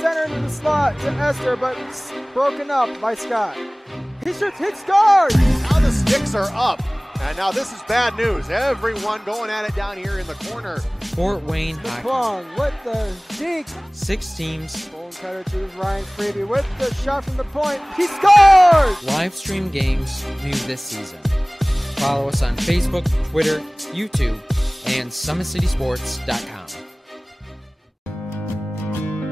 center into the slot to Esther, but it's broken up by Scott. He shoots, hit scores! Now the sticks are up. And now this is bad news. Everyone going at it down here in the corner. Fort Wayne Hockey. McClung with the deke. 6 teams. Bone cutter to Ryan Freeby with the shot from the point. He scores! Live stream games new this season. Follow us on Facebook, Twitter, YouTube, and SummitCitySports.com.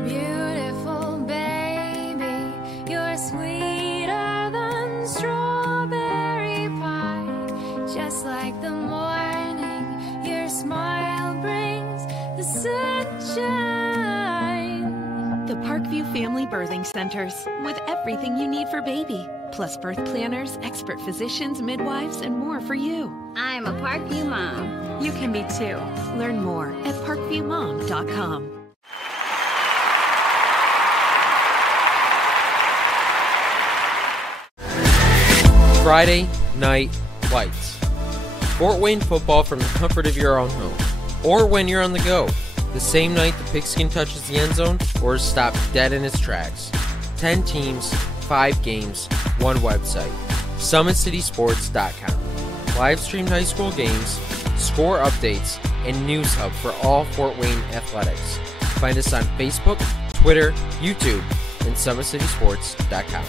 Beautiful baby, you're sweeter than strawberry pie. Just like the morning, your smile brings the sunshine. The Parkview Family Birthing Centers, with everything you need for baby, plus birth planners, expert physicians, midwives, and more for you. I'm a Parkview mom. You can be too. Learn more at parkviewmom.com. Friday Night Lights. Fort Wayne football from the comfort of your own home, or when you're on the go. The same night the pigskin touches the end zone or is stopped dead in its tracks. 10 teams, 5 games, 1 website. SummitCitySports.com. Live streamed high school games, score updates, and news hub for all Fort Wayne athletics. Find us on Facebook, Twitter, YouTube, and SummitCitySports.com.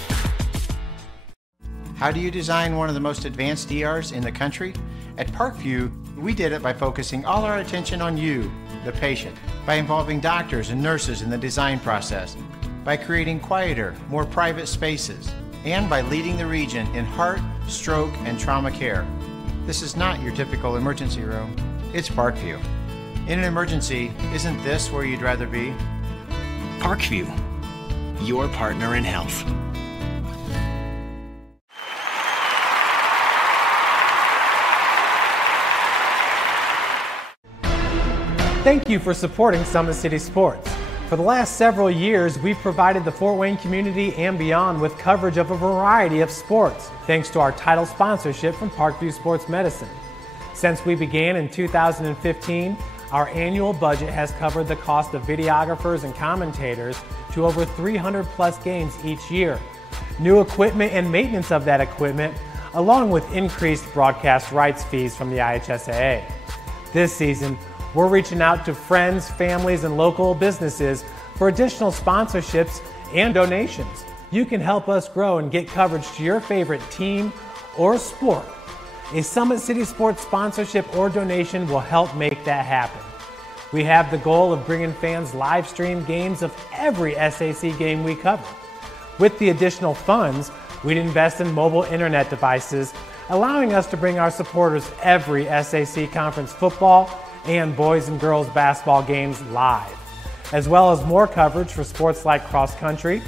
How do you design one of the most advanced ERs in the country? At Parkview, we did it by focusing all our attention on you, the patient, by involving doctors and nurses in the design process, by creating quieter, more private spaces, and by leading the region in heart, stroke, and trauma care. This is not your typical emergency room. It's Parkview. In an emergency, isn't this where you'd rather be? Parkview, your partner in health. Thank you for supporting Summit City Sports. For the last several years, we've provided the Fort Wayne community and beyond with coverage of a variety of sports, thanks to our title sponsorship from Parkview Sports Medicine. Since we began in 2015, our annual budget has covered the cost of videographers and commentators to over 300 plus games each year. New equipment and maintenance of that equipment, along with increased broadcast rights fees from the IHSAA. This season, we're reaching out to friends, families, and local businesses for additional sponsorships and donations. You can help us grow and get coverage to your favorite team or sport. A Summit City Sports sponsorship or donation will help make that happen. We have the goal of bringing fans live stream games of every SAC game we cover. With the additional funds, we'd invest in mobile internet devices, allowing us to bring our supporters every SAC conference football and boys and girls basketball games live, as well as more coverage for sports like cross country,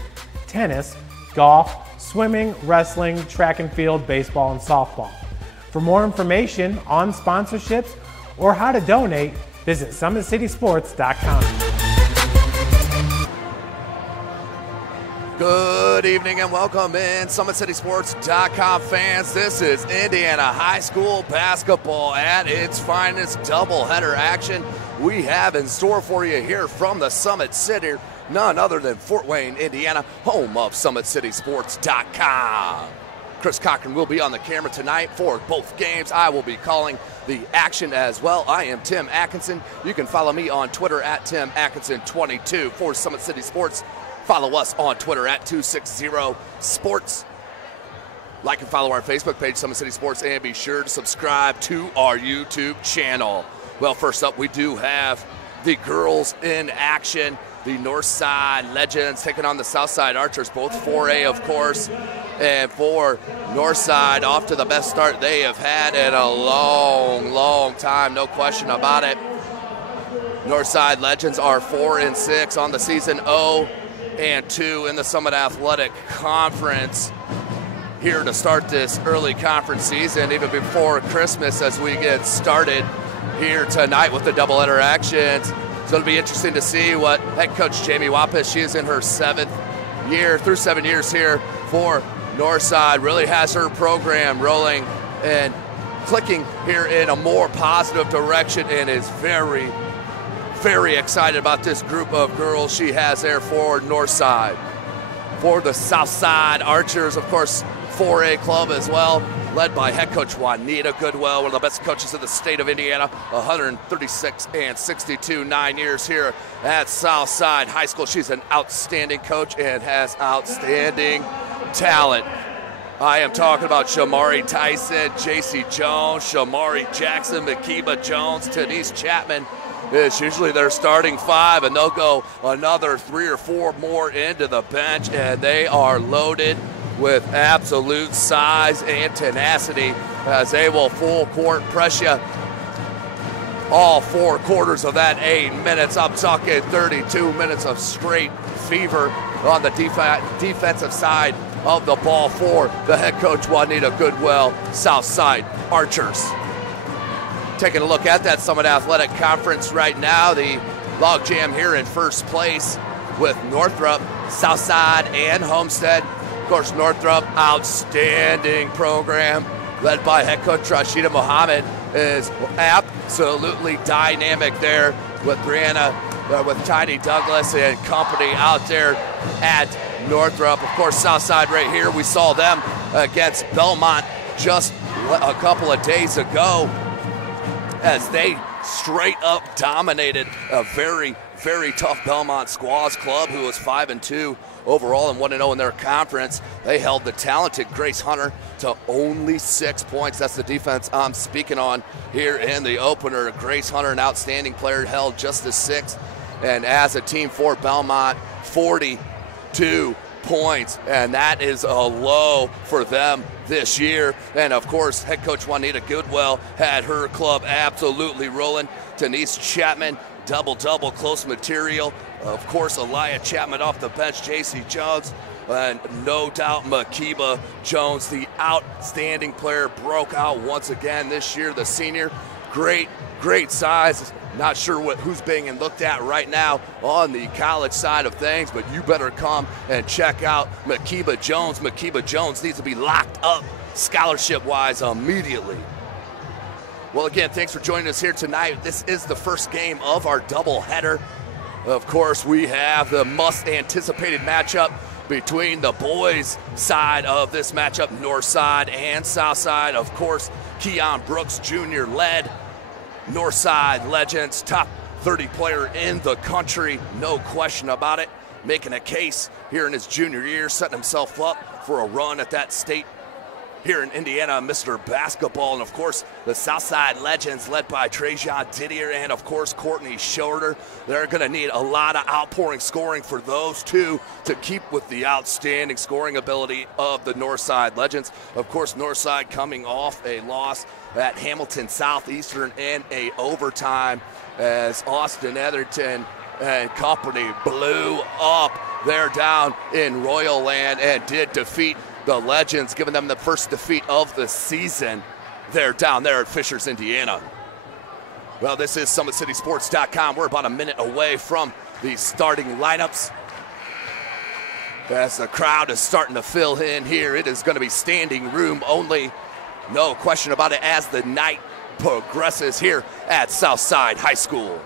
tennis, golf, swimming, wrestling, track and field, baseball, and softball. For more information on sponsorships or how to donate, visit SummitCitySports.com. Good evening and welcome in SummitCitySports.com fans. This is Indiana High School basketball at its finest. Doubleheader action we have in store for you here from the Summit City. None other than Fort Wayne, Indiana, home of SummitCitySports.com. Chris Cochran will be on the camera tonight for both games. I will be calling the action as well. I am Tim Atkinson. You can follow me on Twitter at Tim Atkinson22 for Summit City Sports. Follow us on Twitter at 260sports. Like and follow our Facebook page, Summit City Sports, and be sure to subscribe to our YouTube channel. Well, first up, we do have the girls in action. The Northside Legends taking on the Southside Archers, both 4A, of course. And for Northside, off to the best start they have had in a long, long time, no question about it. Northside Legends are 4-6 on the season, 0-2 in the Summit Athletic Conference. Here to start this early conference season, even before Christmas, as we get started here tonight with the doubleheader actions. So it'll be interesting to see what head coach Jamie Wampus, she is in her 7th year, through 7 years here for Northside, really has her program rolling and clicking here in a more positive direction and is very very excited about this group of girls she has there for Northside. For the Southside Archers, of course, 4A club as well, led by head coach Juanita Goodwell, one of the best coaches in the state of Indiana, 136 and 62, 9 years here at Southside High School. She's an outstanding coach and has outstanding talent. I am talking about Shamari Tyson, JC Jones, Shamari Jackson, Makiba Jones, Denise Chapman. It's usually their starting 5, and they'll go another 3 or 4 more into the bench, and they are loaded with absolute size and tenacity as they will full court press you all 4 quarters of that 8 minutes. I'm talking 32 minutes of straight fever on the defensive side of the ball for the head coach Juanita Goodwell, Southside Archers. Taking a look at that Summit Athletic Conference right now, the logjam here in first place with Northrop, Southside, and Homestead. Of course, Northrop, outstanding program led by head coach Rashida Mohammed, is absolutely dynamic there with Brianna, with Tiny Douglas and company out there at Northrop. Of course, Southside right here, we saw them against Belmont just a couple of days ago as they straight up dominated a very, very tough Belmont Squaws club who was 5-2 overall and 1-0 in their conference. They held the talented Grace Hunter to only 6 points. That's the defense I'm speaking on here in the opener. Grace Hunter, an outstanding player, held just to 6. And as a team for Belmont, 42 points, and that is a low for them this year. And of course, head coach Juanita Goodwell had her club absolutely rolling. Denise Chapman, double-double, close material. Of course, Elia Chapman off the bench, JC Jones, and no doubt Makiba Jones, the outstanding player, broke out once again this year, the senior. Great size. Not sure who's being looked at right now on the college side of things, but you better come and check out Makiba Jones. Makiba Jones needs to be locked up scholarship-wise immediately. Well, again, thanks for joining us here tonight. This is the first game of our doubleheader. Of course, we have the most-anticipated matchup between the boys' side of this matchup, North Side and South Side. Of course, Keon Brooks Jr. led Northside Legends, top 30 player in the country, no question about it, making a case here in his junior year, setting himself up for a run at that state here in Indiana, Mr. Basketball. And of course, the Southside Legends led by Trajan Didier and of course Courtney Shorter. They're gonna need a lot of outpouring scoring for those two to keep with the outstanding scoring ability of the Northside Legends. Of course, Northside coming off a loss at Hamilton Southeastern in a overtime as Austin Etherton and company blew up there down in Royal Land and did defeat the Legends, giving them the first defeat of the season. They're down there at Fishers, Indiana. Well, this is SummitCitySports.com. We're about a minute away from the starting lineups. As the crowd is starting to fill in here, it is going to be standing room only. No question about it as the night progresses here at Southside High School.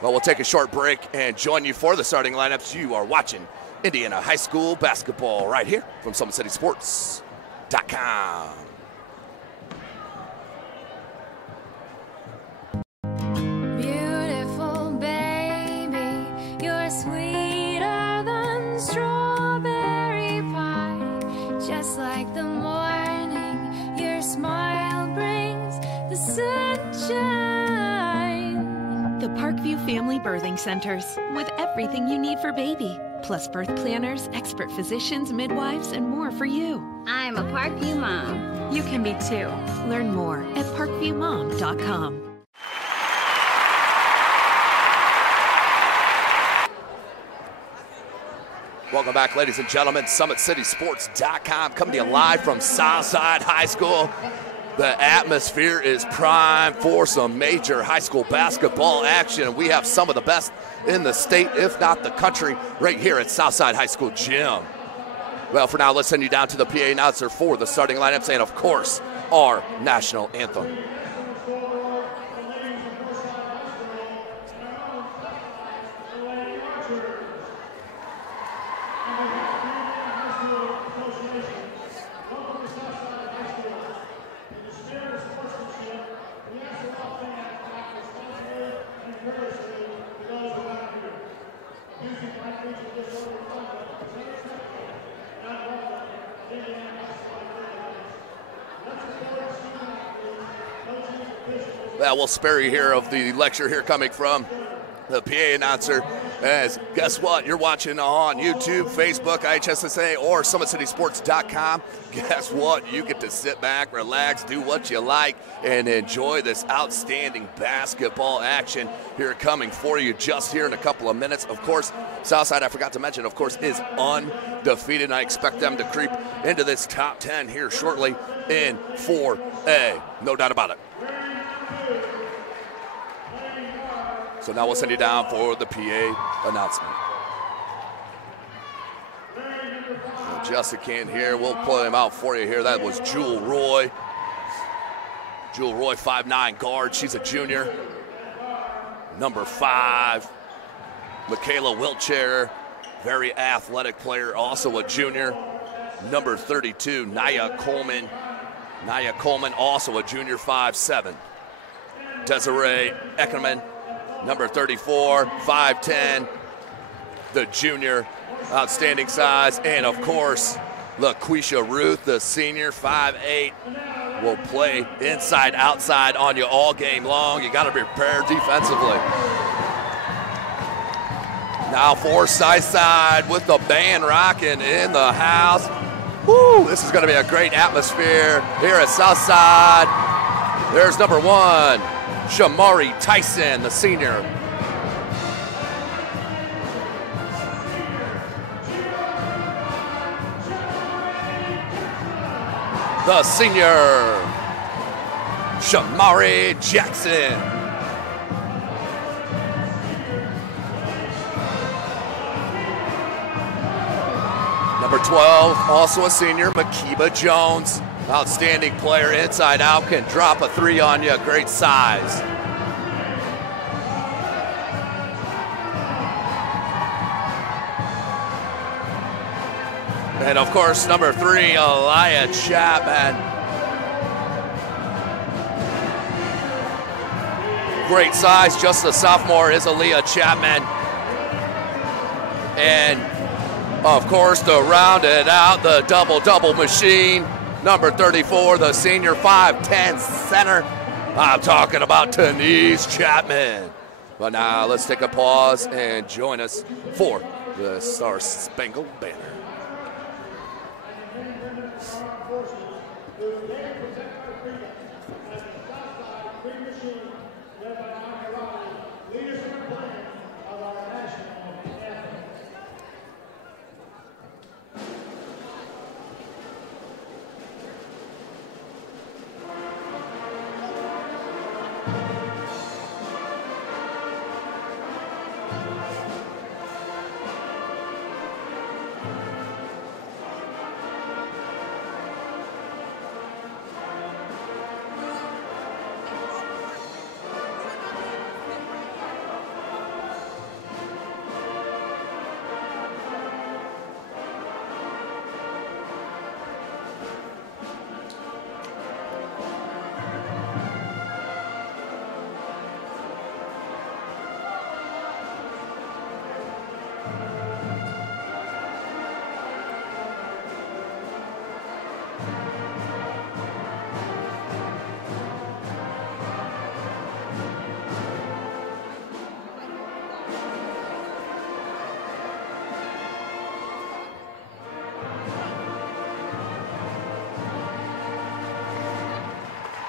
Well, we'll take a short break and join you for the starting lineups. You are watching Indiana High School basketball right here from SummitCitySports.com. Beautiful baby, you're sweeter than strawberry pie. Just like the morning, your smile brings the sunshine. The Parkview Family Birthing Centers, with everything you need for baby, plus birth planners, expert physicians, midwives, and more for you. I'm a Parkview mom. You can be too. Learn more at parkviewmom.com. Welcome back, ladies and gentlemen. SummitCitySports.com coming to you live from Southside High School. The atmosphere is prime for some major high school basketball action. We have some of the best in the state, if not the country, right here at Southside High School gym. Well, for now, let's send you down to the PA announcer for the starting lineups and, of course, our national anthem. Well, we'll spare you here of the lecture here coming from the PA announcer. As guess what? You're watching on YouTube, Facebook, IHSAA, or SummitCitySports.com. Guess what? You get to sit back, relax, do what you like, and enjoy this outstanding basketball action here coming for you just here in a couple of minutes. Of course, Southside, I forgot to mention, of course, is undefeated. I expect them to creep into this top 10 here shortly in 4A. No doubt about it. So now we'll send you down for the PA announcement. So Justin Canton here. We'll pull him out for you here. That was Jewel Roy. Jewel Roy, 5'9" guard. She's a junior. Number 5, Michaela Wiltshire. Very athletic player, also a junior. Number 32, Naya Coleman. Naya Coleman, also a junior, 5'7". Desiree Eckerman. Number 34, 5'10", the junior, outstanding size. And, of course, LaQuisha Ruth, the senior, 5'8", will play inside, outside on you all game long. You got to be prepared defensively. Now for Southside with the band rocking in the house. Woo, this is going to be a great atmosphere here at Southside. There's number 1. Shamari Tyson, the senior. The senior, Shamari Jackson. Number 12, also a senior, Makiba Jones. Outstanding player, inside out, can drop a 3 on you, great size. And of course, number 3, Elia Chapman. Great size, just a sophomore is Elia Chapman. And of course, to round it out, the double-double machine. Number 34, the senior, 5'10" center. I'm talking about Denise Chapman. But now let's take a pause and join us for the Star Spangled Banner.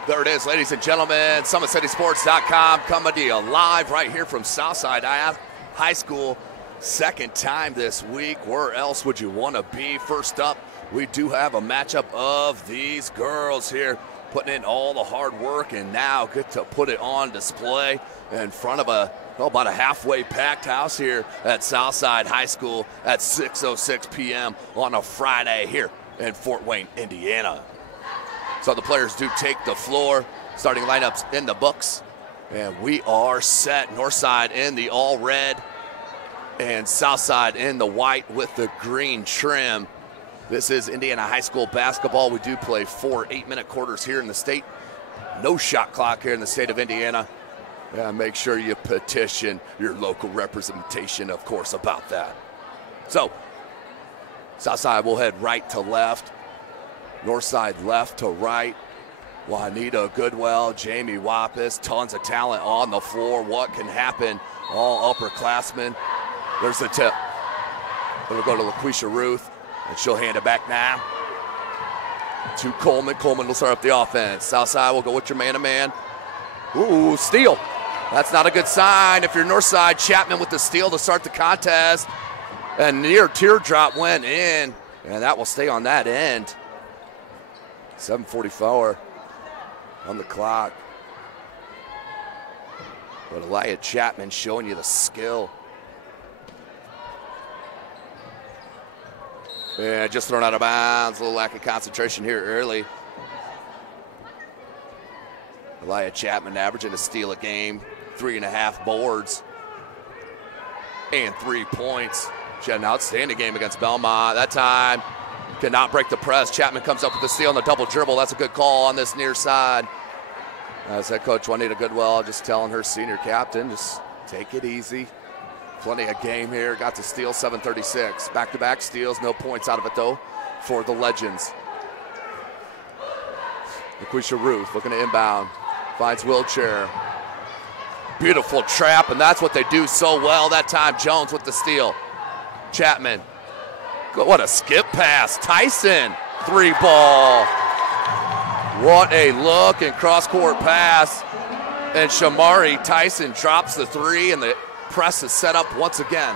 There it is, ladies and gentlemen. SummitCitySports.com coming to you live right here from Southside High School. Second time this week. Where else would you want to be? First up, we do have a matchup of these girls here putting in all the hard work and now get to put it on display in front of about a halfway packed house here at Southside High School at 6:06 p.m. on a Friday here in Fort Wayne, Indiana. So the players do take the floor. Starting lineups in the books. And we are set. Northside in the all red and Southside in the white with the green trim. This is Indiana High School basketball. We do play 4 8-minute quarters here in the state. No shot clock here in the state of Indiana. Yeah, make sure you petition your local representation, of course, about that. So, south side will head right to left. North side left to right. Juanita Goodwell, Jamie Wappis, tons of talent on the floor. What can happen? All upperclassmen. There's the tip. It'll go to LaQuisha Ruth, and she'll hand it back now to Coleman. Coleman will start up the offense. Southside will go with your man-to-man. Ooh, steal. That's not a good sign. If you're north side, Chapman with the steal to start the contest. And near teardrop went in, and that will stay on that end. 7:44 on the clock. But Elijah Chapman showing you the skill. Yeah, just thrown out of bounds. A little lack of concentration here early. Elijah Chapman averaging a steal a game, 3.5 boards, and 3 points. She had an outstanding game against Belmont. That time, cannot break the press. Chapman comes up with the steal on the double dribble. That's a good call on this near side. As head coach Juanita Goodwell just telling her senior captain, just take it easy. Plenty of game here. Got to steal, 7:36. Back-to-back steals, no points out of it though for the Legends. LaQuisha Ruth looking to inbound. Finds Wheelchair. Beautiful trap, and that's what they do so well that time. Jones with the steal. Chapman. What a skip pass. Tyson, 3-ball. What a look and cross-court pass. And Shamari Tyson drops the 3, and the press is set up once again.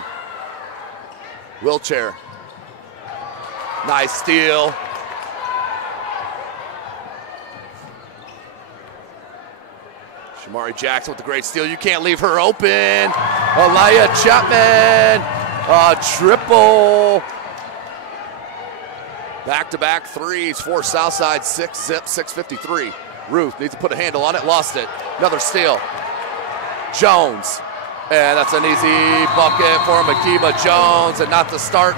Wheelchair. Nice steal. Shamari Jackson with the great steal. You can't leave her open. Aliyah Chapman, a triple. Back-to-back threes for Southside, 6-zip, 6:53. Ruth needs to put a handle on it, lost it. Another steal. Jones, and that's an easy bucket for Makiba Jones, and not the start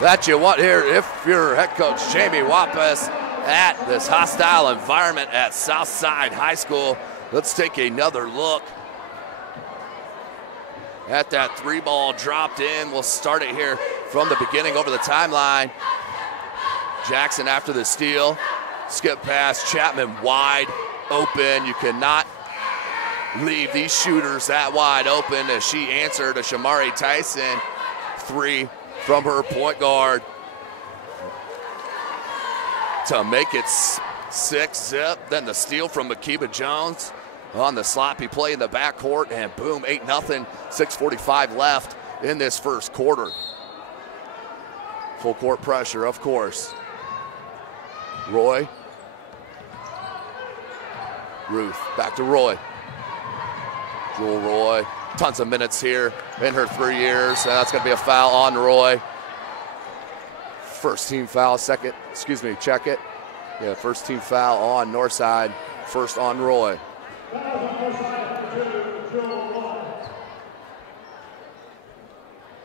that you want here if you're head coach Jamie Wappis at this hostile environment at Southside High School. Let's take another look at that 3-ball dropped in. We'll start it here from the beginning over the timeline. Jackson after the steal. Skip pass, Chapman wide open. You cannot leave these shooters that wide open as she answered a Shamari Tyson 3 from her point guard to make it 6-zip. Then the steal from Makiba Jones on the sloppy play in the backcourt, and boom, 8-0, 6:45 left in this first quarter. Full court pressure, of course. Roy. Ruth, back to Roy. Jewel Roy, tons of minutes here in her 3 years, and that's gonna be a foul on Roy. First team foul, check it. Yeah, first team foul on Northside, first on Roy.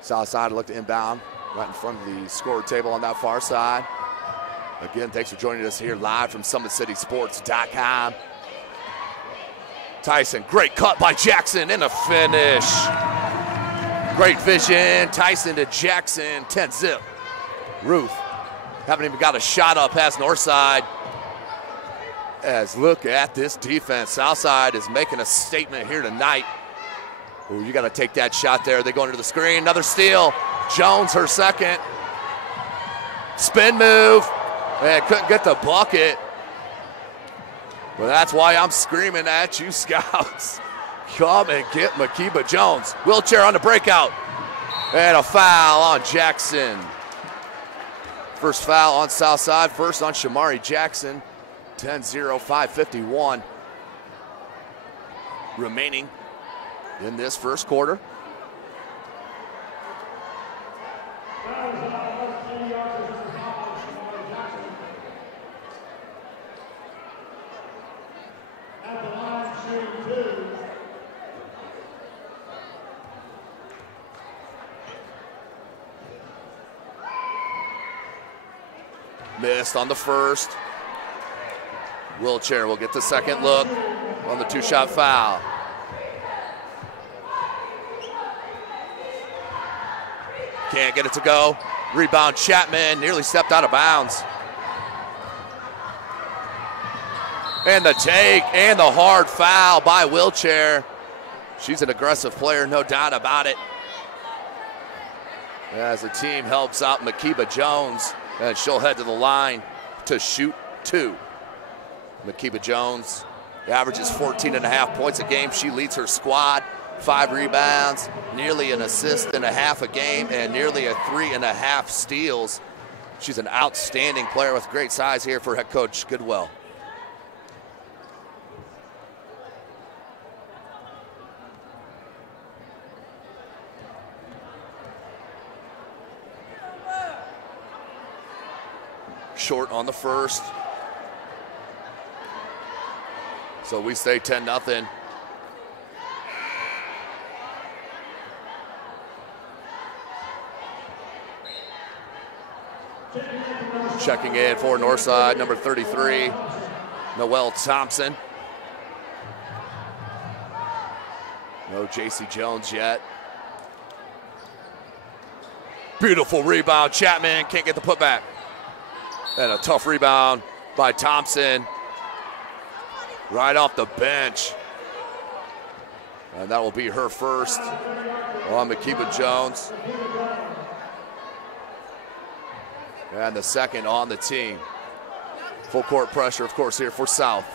Southside look to inbound, right in front of the score table on that far side. Again, thanks for joining us here live from SummitCitySports.com. Tyson, great cut by Jackson and a finish. Great vision, Tyson to Jackson, 10-zip. Ruth, haven't even got a shot up past Northside. As look at this defense. Southside is making a statement here tonight. Ooh, you got to take that shot there. They go into the screen, another steal. Jones, her second. Spin move, and couldn't get the bucket. Well, that's why I'm screaming at you, Scouts. Come and get Makiba Jones. Wheelchair on the breakout. And a foul on Jackson. First foul on Southside, first on Shamari Jackson. 10-0, 5:51 remaining in this first quarter. Missed on the first. Wheelchair will get the second look on the 2-shot foul. Can't get it to go. Rebound Chapman, nearly stepped out of bounds. And the take and the hard foul by Wheelchair. She's an aggressive player, no doubt about it. As the team helps out Makiba Jones, and she'll head to the line to shoot 2. Makiba Jones averages 14.5 points a game. She leads her squad, 5 rebounds, nearly an assist and a half a game, and nearly a 3.5 steals. She's an outstanding player with great size here for head coach Goodwell. Short on the first. So we stay 10-0. Checking in for Northside, number 33, Noelle Thompson. No JC Jones yet. Beautiful rebound. Chapman can't get the putback. And a tough rebound by Thompson. Right off the bench. And that will be her first on Makiba Jones. And the second on the team. Full court pressure, of course, here for South.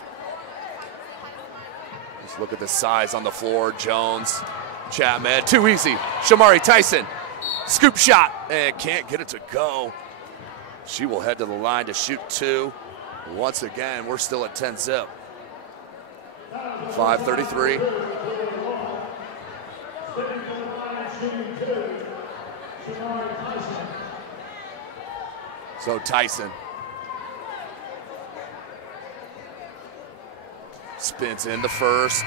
Just look at the size on the floor. Jones, Chapman, too easy. Shamari Tyson, scoop shot, and can't get it to go. She will head to the line to shoot 2. Once again, we're still at 10-0. 5:33. So Tyson spins in the first.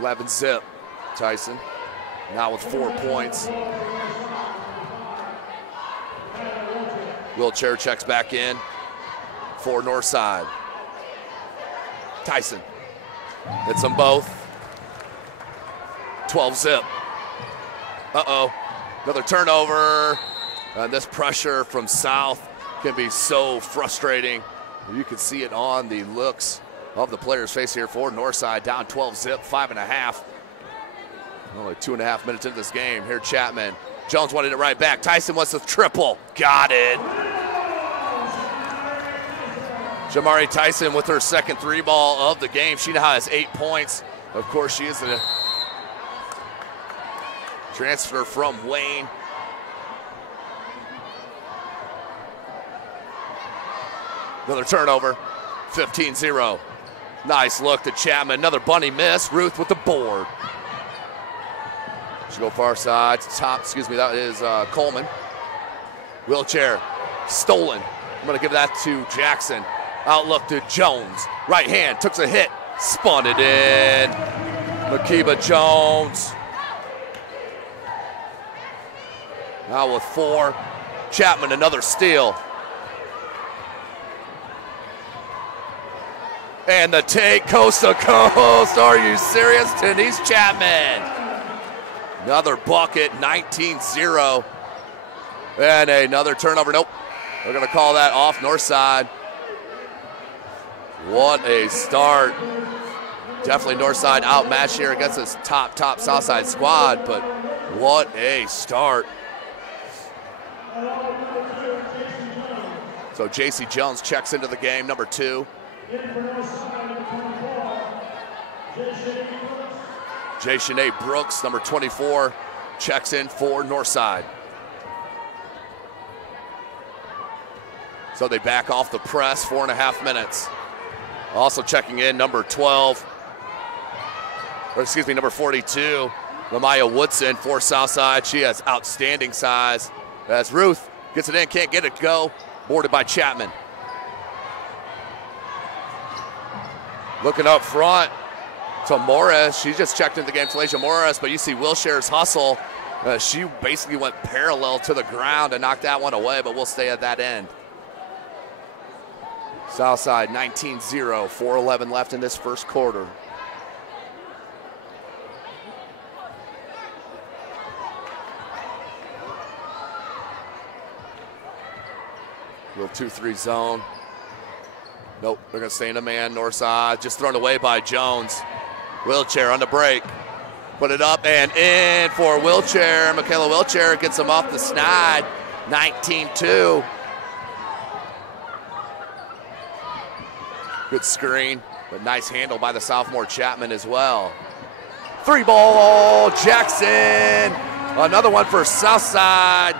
11-0. Tyson now with 4 points. Wheelchair checks back in for Northside. Tyson hits them both. 12-0. Uh-oh. Another turnover. And this pressure from South can be so frustrating. You can see it on the looks of the players' face here for Northside. Down 12-0, 5.5. Only 2.5 minutes into this game. Here Chapman. Jones wanted it right back. Tyson wants the triple. Got it. Jamari Tyson with her second 3-ball of the game. She now has 8 points. Of course, she is a transfer from Wayne. Another turnover, 15-0. Nice look to Chapman. Another bunny miss. Ruth with the board. She'll go far side. Top, that is Coleman. Wheelchair stolen. I'm going to give that to Jackson. Outlook to Jones. Right hand, took a hit. Spun it in. Makiba Jones. Now with 4. Chapman, another steal. And the take, coast to coast. Are you serious? Denise Chapman. Another bucket, 19-0. And another turnover. Nope. They're going to call that off Northside. What a start. Definitely Northside outmatched here against this top Southside squad, but what a start. So JC Jones checks into the game, number 2. Jay Shanae Brooks, number 24, checks in for Northside. So they back off the press, 4.5 minutes. Also checking in, number 12, number 42, Lamaya Woodson for Southside. She has outstanding size. As Ruth gets it in, can't get it go. Boarded by Chapman. Looking up front to Morris. She just checked into the game, Talasia Morris, but you see Wilshire's hustle. She basically went parallel to the ground and knocked that one away, but we'll stay at that end. Southside 19-0, 4:11 left in this first quarter. Little 2-3 zone. Nope, they're gonna stay in a man, north side. Just thrown away by Jones. Wheelchair on the break. Put it up and in for Wheelchair. Michaela Wheelchair gets him off the snide. 19-2. Good screen, but nice handle by the sophomore Chapman as well. 3-ball, Jackson. Another one for Southside.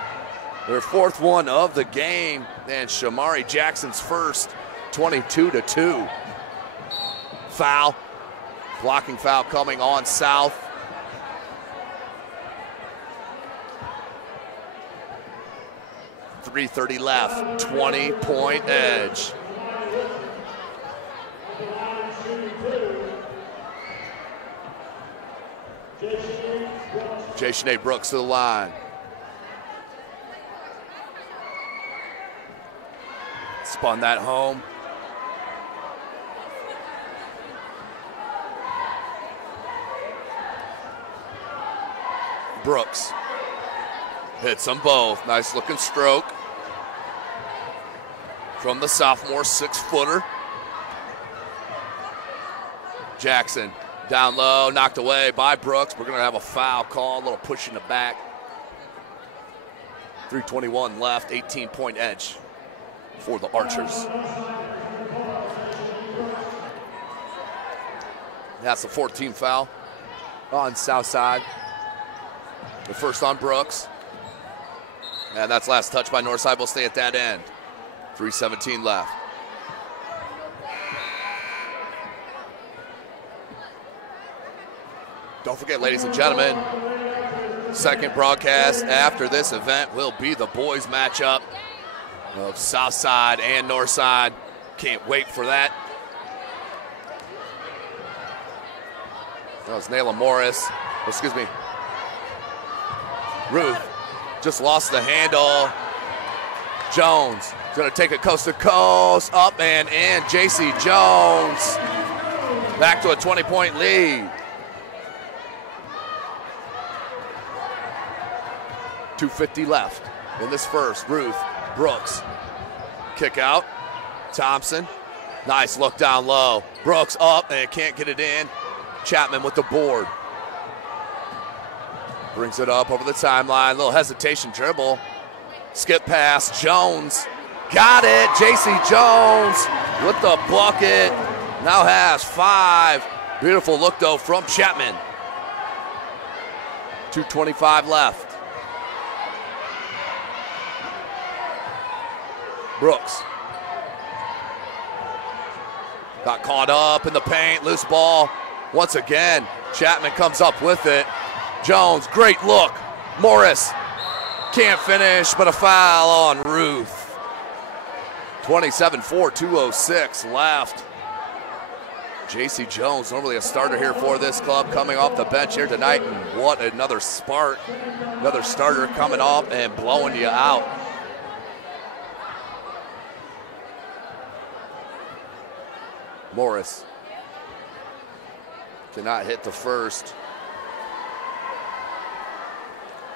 Their fourth one of the game. And Shamari Jackson's first, 22-2. Foul. Blocking foul coming on South. .330 left, 20-point edge. Jay Brooks to the line. Spun that home. Brooks hits them both. Nice looking stroke from the sophomore 6-footer. Jackson down low, knocked away by Brooks. We're going to have a foul call, a little push in the back. 3:21 left, 18-point edge for the Archers. That's the 14th foul on Southside. The first on Brooks. And that's last touch by Northside. Will stay at that end. 3:17 left. Don't forget, ladies and gentlemen, second broadcast after this event will be the boys matchup of Southside and Northside. Can't wait for that. That was Nayla Morris. Excuse me. Ruth just lost the handle. Jones is going to take it coast to coast, up and in. JC Jones back to a 20-point lead. 2:50 left in this first. Ruth, Brooks, kick out. Thompson, nice look down low. Brooks up and can't get it in. Chapman with the board. Brings it up over the timeline. Little hesitation dribble. Skip pass. Jones got it. JC Jones with the bucket. Now has 5. Beautiful look though from Chapman. 2:25 left. Brooks got caught up in the paint, loose ball. Once again, Chapman comes up with it. Jones, great look. Morris can't finish, but a foul on Ruth. 27-4, 2:06 left. JC Jones, normally a starter here for this club, coming off the bench here tonight, and what another spark. Another starter coming off and blowing you out. Morris cannot hit the first.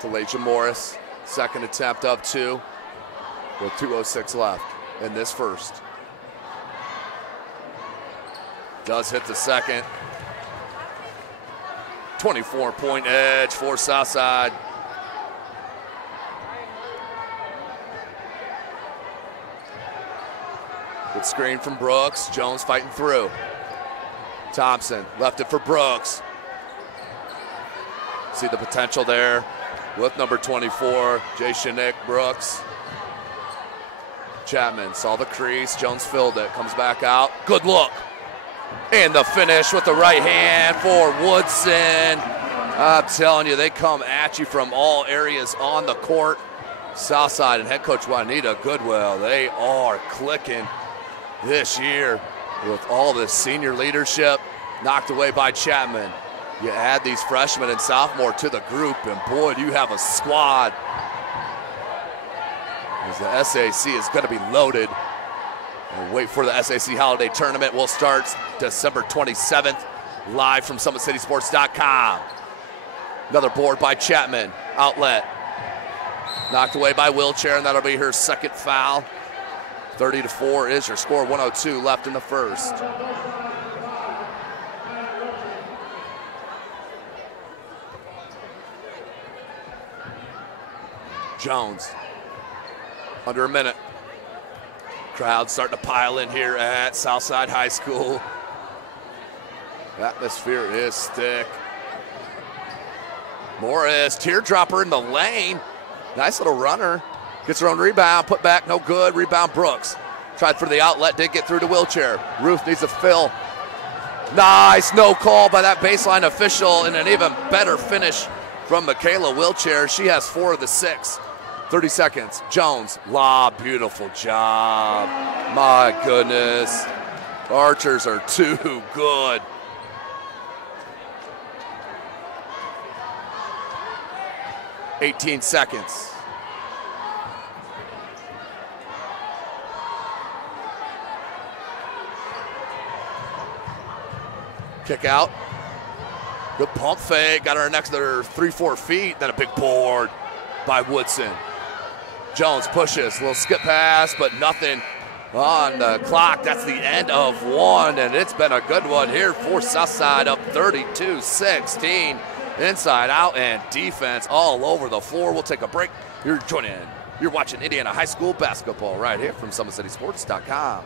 Talasia Morris, second attempt up 2 with 2:06 left in this first. Does hit the second. 24-point edge for Southside. Good screen from Brooks. Jones fighting through. Thompson left it for Brooks. See the potential there with number 24, Jay Brooks. Chapman saw the crease. Jones filled it. Comes back out. Good look. And the finish with the right hand for Woodson. I'm telling you, they come at you from all areas on the court. Southside and head coach Juanita Goodwill, they are clicking this year with all this senior leadership. Knocked away by Chapman. You add these freshmen and sophomore to the group, and boy, do you have a squad. As the SAC is going to be loaded We'll wait for the SAC Holiday Tournament. Will start December 27th, live from SummitCitySports.com. Another board by Chapman. Outlet. Knocked away by Wheelchair, and that'll be her second foul. 30-4 is your score. 1:02 left in the first. Jones. Under a minute. Crowd starting to pile in here at Southside High School. Atmosphere is thick. Morris, teardropper in the lane. Nice little runner. Gets her own rebound, put back, no good. Rebound Brooks. Tried for the outlet, did get through to Wheelchair. Ruth needs a fill. Nice, no call by that baseline official, and an even better finish from Michaela Wheelchair. She has 4 of the 6. 30 seconds. Jones, lob, beautiful job. My goodness. Archers are too good. $18 seconds. Kick out. Good pump fake. Got her next to her 3-4 feet. Then a big board by Woodson. Jones pushes. A little skip pass, but nothing on the clock. That's the end of one, and it's been a good one here for Southside, up 32-16. Inside out and defense all over the floor. We'll take a break. You're watching Indiana High School basketball right here from SummitCitySports.com.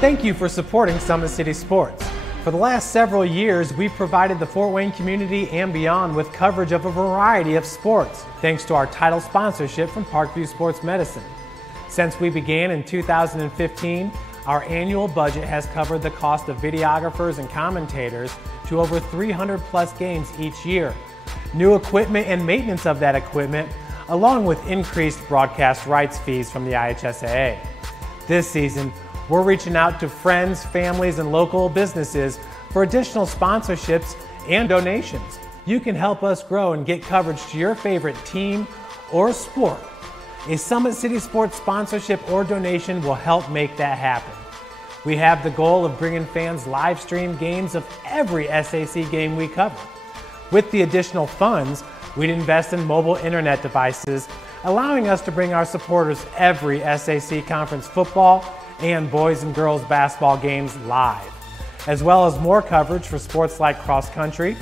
Thank you for supporting Summit City Sports. For the last several years, we've provided the Fort Wayne community and beyond with coverage of a variety of sports, thanks to our title sponsorship from Parkview Sports Medicine. Since we began in 2015, our annual budget has covered the cost of videographers and commentators to over 300 plus games each year. New equipment and maintenance of that equipment, along with increased broadcast rights fees from the IHSAA. This season, we're reaching out to friends, families, and local businesses for additional sponsorships and donations. You can help us grow and get coverage to your favorite team or sport. A Summit City Sports sponsorship or donation will help make that happen. We have the goal of bringing fans live stream games of every SAC game we cover. With the additional funds, we'd invest in mobile internet devices, allowing us to bring our supporters every SAC conference football and boys and girls basketball games live, as well as more coverage for sports like cross country,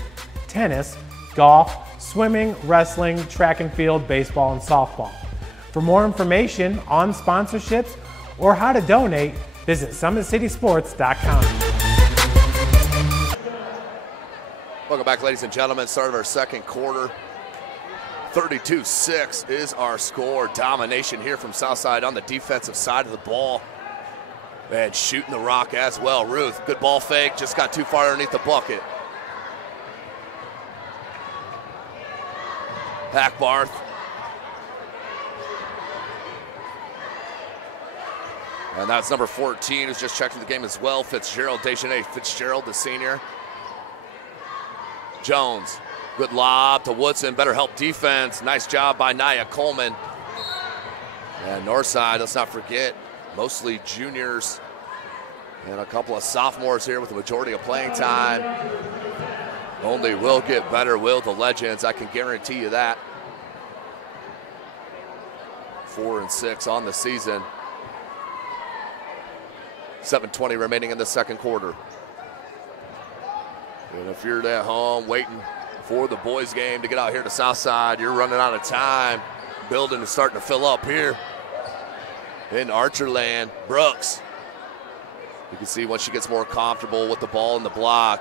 tennis, golf, swimming, wrestling, track and field, baseball, and softball. For more information on sponsorships or how to donate, visit SummitCitySports.com. Welcome back, ladies and gentlemen. Start of our second quarter. 32-6 is our score. Domination here from Southside on the defensive side of the ball. And shooting the rock as well. Ruth, good ball fake, just got too far underneath the bucket. Hackbarth. And that's number 14 who's just checked the game as well. Fitzgerald, Dejanay Fitzgerald, the senior. Jones, good lob to Woodson, better help defense. Nice job by Nia Coleman. And Northside, let's not forget, mostly juniors and a couple of sophomores here with the majority of playing time. Only will get better, will the Legends, I can guarantee you that. 4-6 on the season. 7:20 remaining in the second quarter. And if you're at home waiting for the boys game to get out here to Southside, you're running out of time. Building is starting to fill up here in Archerland. Brooks. You can see once she gets more comfortable with the ball in the block,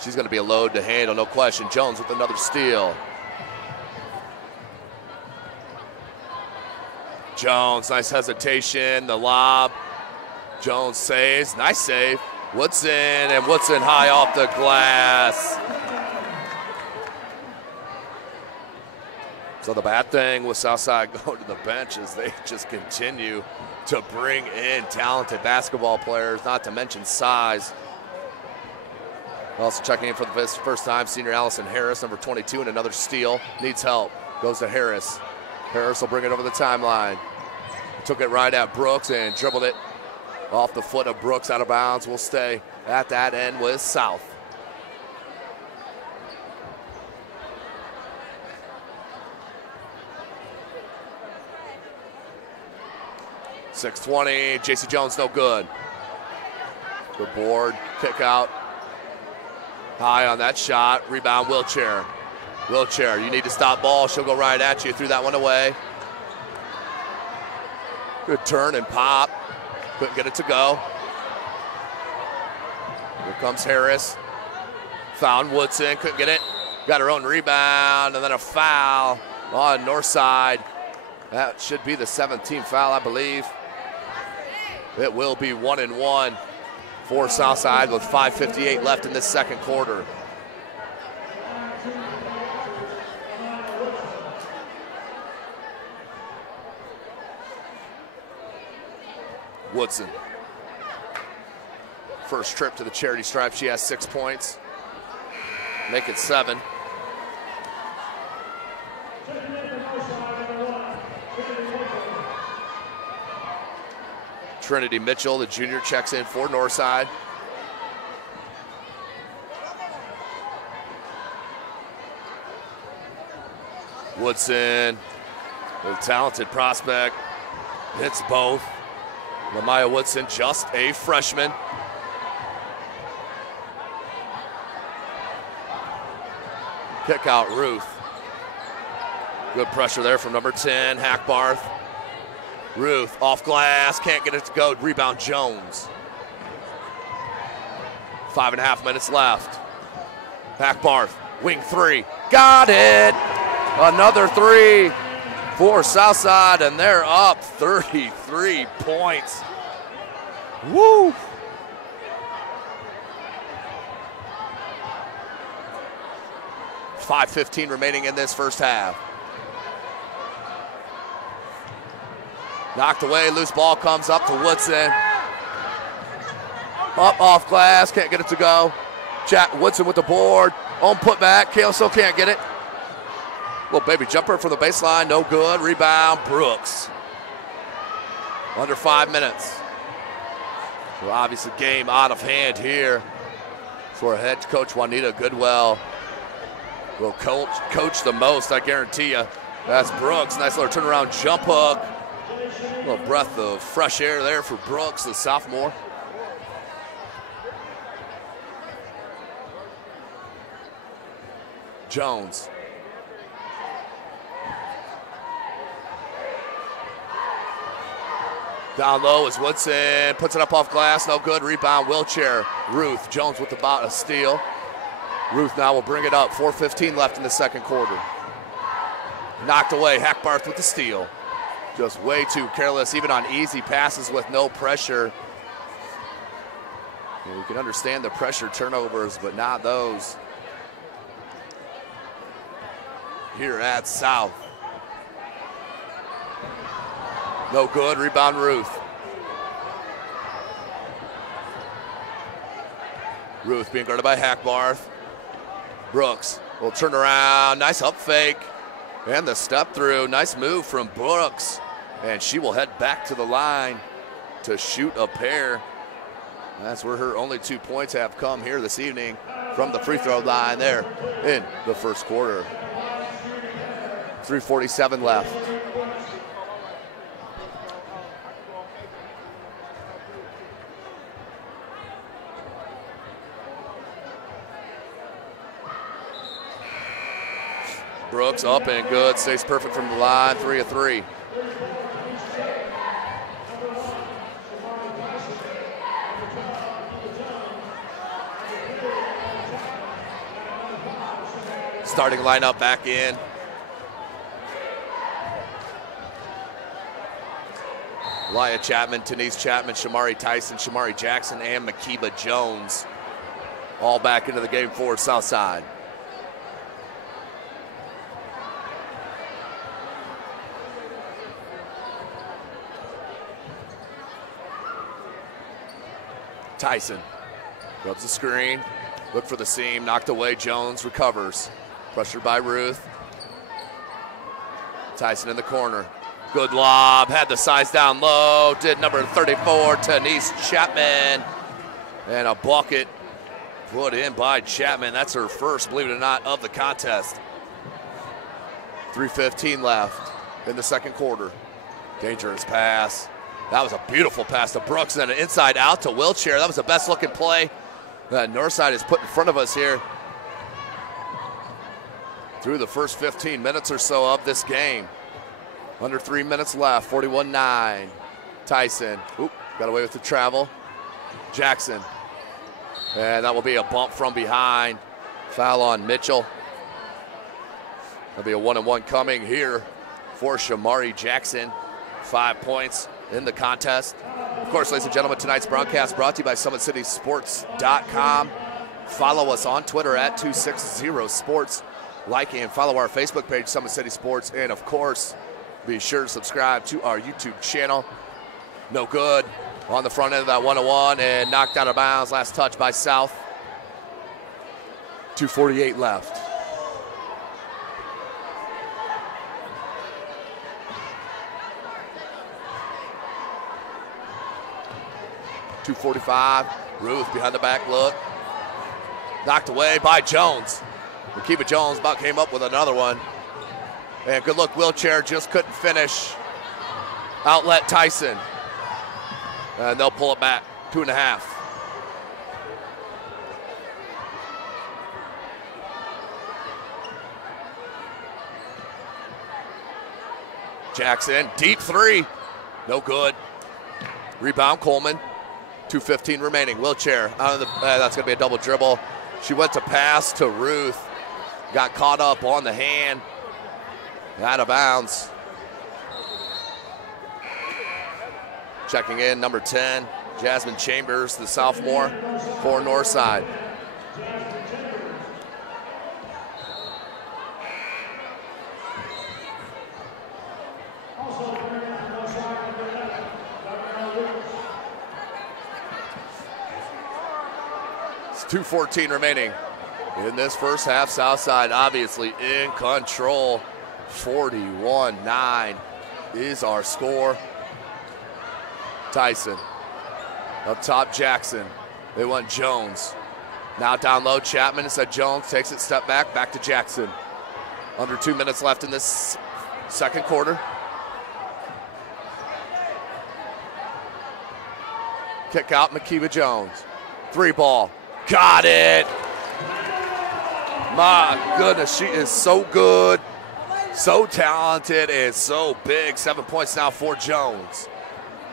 she's going to be a load to handle, no question. Jones with another steal. Jones, nice hesitation, the lob. Jones saves, nice save. Woodson, and Woodson high off the glass. So the bad thing with Southside going to the bench is they just continue to bring in talented basketball players, not to mention size. Also checking in for the first time, senior Allison Harris, number 22, and another steal. Needs help, goes to Harris. Harris will bring it over the timeline. Took it right at Brooks and dribbled it off the foot of Brooks, out of bounds. Will stay at that end with South. .620, J.C. Jones no good. Good board, kick out. High on that shot, rebound Wheelchair. Wheelchair, you need to stop ball. She'll go right at you, threw that one away. Good turn and pop. Couldn't get it to go. Here comes Harris. Found Woodson, couldn't get it. Got her own rebound, and then a foul on north side. That should be the 17th foul, I believe. It will be 1-1 for Southside with 5:58 left in this second quarter. Woodson. First trip to the charity stripe, she has 6 points. Make it 7. Trinity Mitchell, the junior, checks in for Northside. Woodson, the talented prospect, hits both. Lamaya Woodson, just a freshman. Kick out Ruth. Good pressure there from number 10, Hackbarth. Ruth off glass, can't get it to go. Rebound Jones. 5.5 minutes left. Hackbarth, wing 3, got it. Another 3 for Southside, and they're up 33 points. Woo! .5:15 remaining in this first half. Knocked away, loose ball comes up to Woodson. Up off glass, can't get it to go. Jack Woodson with the board. On putback, Kale still can't get it. Little baby jumper from the baseline, no good. Rebound, Brooks. Under 5 minutes. So obviously game out of hand here for head coach Juanita Goodwell. Will coach the most, I guarantee you. That's Brooks, nice little turnaround jump hook. A little breath of fresh air there for Brooks, the sophomore. Jones. Down low is Woodson, puts it up off glass, no good. Rebound, Wheelchair. Ruth, Jones with a steal. Ruth now will bring it up, 4:15 left in the second quarter. Knocked away, Hackbarth with the steal. Just way too careless, even on easy passes with no pressure. You can understand the pressure turnovers, but not those here at South. No good, rebound Ruth. Ruth being guarded by Hackbarth. Brooks will turn around, nice up fake. And the step through, nice move from Brooks. And she will head back to the line to shoot a pair. That's where her only 2 points have come here this evening from the free throw line there in the first quarter. 3:47 left. Brooks up and good, stays perfect from the line, 3 of 3. Starting lineup back in. Laya Chapman, Denise Chapman, Shamari Tyson, Shamari Jackson, and Makiba Jones all back into the game for Southside. Tyson rubs the screen, look for the seam, knocked away, Jones recovers. Pressured by Ruth. Tyson in the corner. Good lob, had the size down low, did number 34, Denise Chapman. And a bucket put in by Chapman. That's her first, believe it or not, of the contest. 3:15 left in the second quarter. Dangerous pass. That was a beautiful pass to Brooks and an inside out to Wheelchair. That was the best looking play that Northside has put in front of us here through the first 15 minutes or so of this game. Under 3 minutes left, 41-9. Tyson, got away with the travel. Jackson, and that will be a bump from behind. Foul on Mitchell. There'll be a 1-and-1 coming here for Shamari Jackson. 5 points in the contest. Of course, ladies and gentlemen, tonight's broadcast brought to you by SummitCitySports.com. Follow us on Twitter at 260sports. Like and follow our Facebook page, Summit City Sports. And of course, be sure to subscribe to our YouTube channel. No good on the front end of that 1-on-1 and knocked out of bounds. Last touch by South. 2:48 left. .245. Ruth behind the back look. Knocked away by Jones. Makiba Jones about came up with another one. And good look, Wheelchair just couldn't finish. Outlet Tyson. And they'll pull it back. 2.5. Jackson, deep three. No good. Rebound, Coleman. 2:15 remaining. Wheelchair out of the. That's going to be a double dribble. She went to pass to Ruth. Got caught up on the hand. Out of bounds. Checking in, number 10, Jasmine Chambers, the sophomore for Northside. It's 2:14 remaining in this first half. Southside obviously in control. 41-9 is our score. Tyson. Up top, Jackson. They want Jones. Now down low, Chapman. Instead, Jones takes it, step back to Jackson. Under 2 minutes left in this second quarter. Kick out, Makiba Jones. Three ball. Got it. My goodness, she is so good, so talented, and so big. 7 points now for Jones.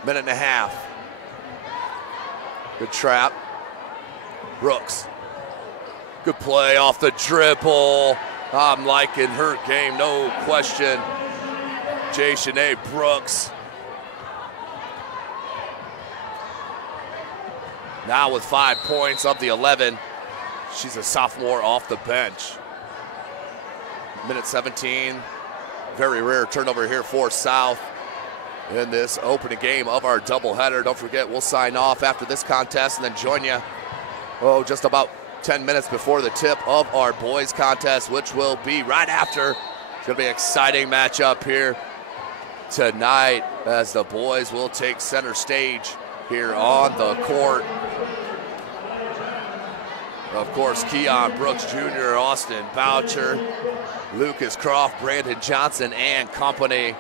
Minute and a half. Good trap. Brooks. Good play off the dribble. I'm liking her game, no question. Shanae Brooks. Now with 5 points of the 11. She's a sophomore off the bench. Minute 17. Very rare turnover here for South in this opening game of our doubleheader. Don't forget, we'll sign off after this contest and then join you just about 10 minutes before the tip of our boys contest, which will be right after. It's going to be an exciting matchup here tonight as the boys will take center stage here on the court. Of course, Keon Brooks Jr., Austin Boucher, Lucas Croft, Brandon Johnson, and company.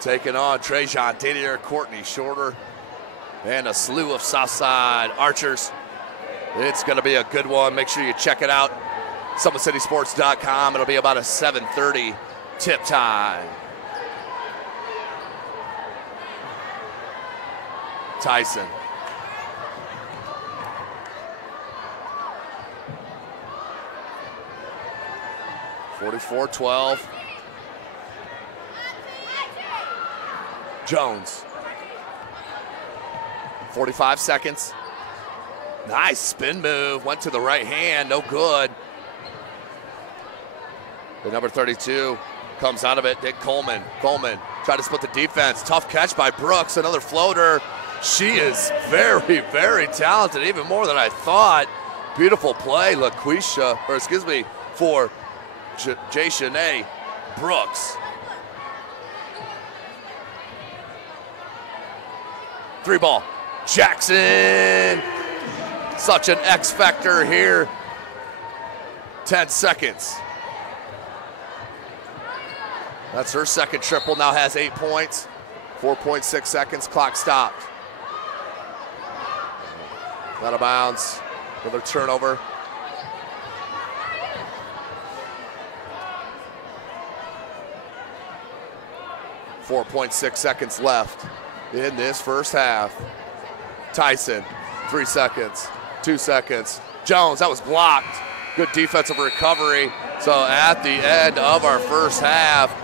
Taking on Trajan Didier, Courtney Shorter, and a slew of Southside Archers. It's going to be a good one. Make sure you check it out. SummitCitySports.com. It'll be about a 7:30 tip time. Tyson. .44-12. Jones. 45 seconds. Nice spin move. Went to the right hand. No good. The number 32 comes out of it. Dick Coleman. Coleman tried to split the defense. Tough catch by Brooks. Another floater. She is very, very talented, even more than I thought. Beautiful play, for Shanae Brooks. Three ball. Jackson. Such an X factor here. 10 seconds. That's her second triple, now has 8 points. 4.6 seconds, clock stopped. Out of bounds, another turnover. .6 seconds left in this first half. Tyson, 3 seconds, 2 seconds. Jones, that was blocked. Good defensive recovery. So at the end of our first half,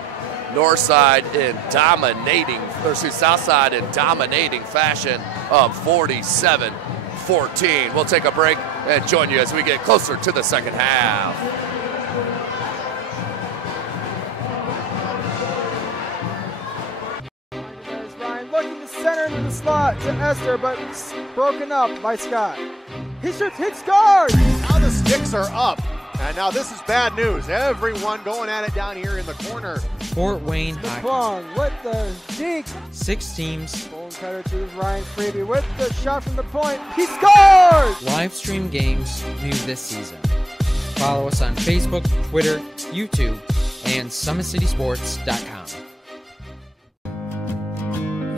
Northside in dominating, Southside in dominating fashion of 47-14. We'll take a break and join you as we get closer to the second half. Ryan looking to center into the slot to Esther, but it's broken up by Scott. He shoots, hits, scores! Now the sticks are up. And now this is bad news. Everyone going at it down here in the corner. Fort Wayne hockey. Plong with the deke. 6 teams. Bone cutter to Ryan Freeby with the shot from the point. He scores! Live stream games new this season. Follow us on Facebook, Twitter, YouTube, and SummitCitySports.com.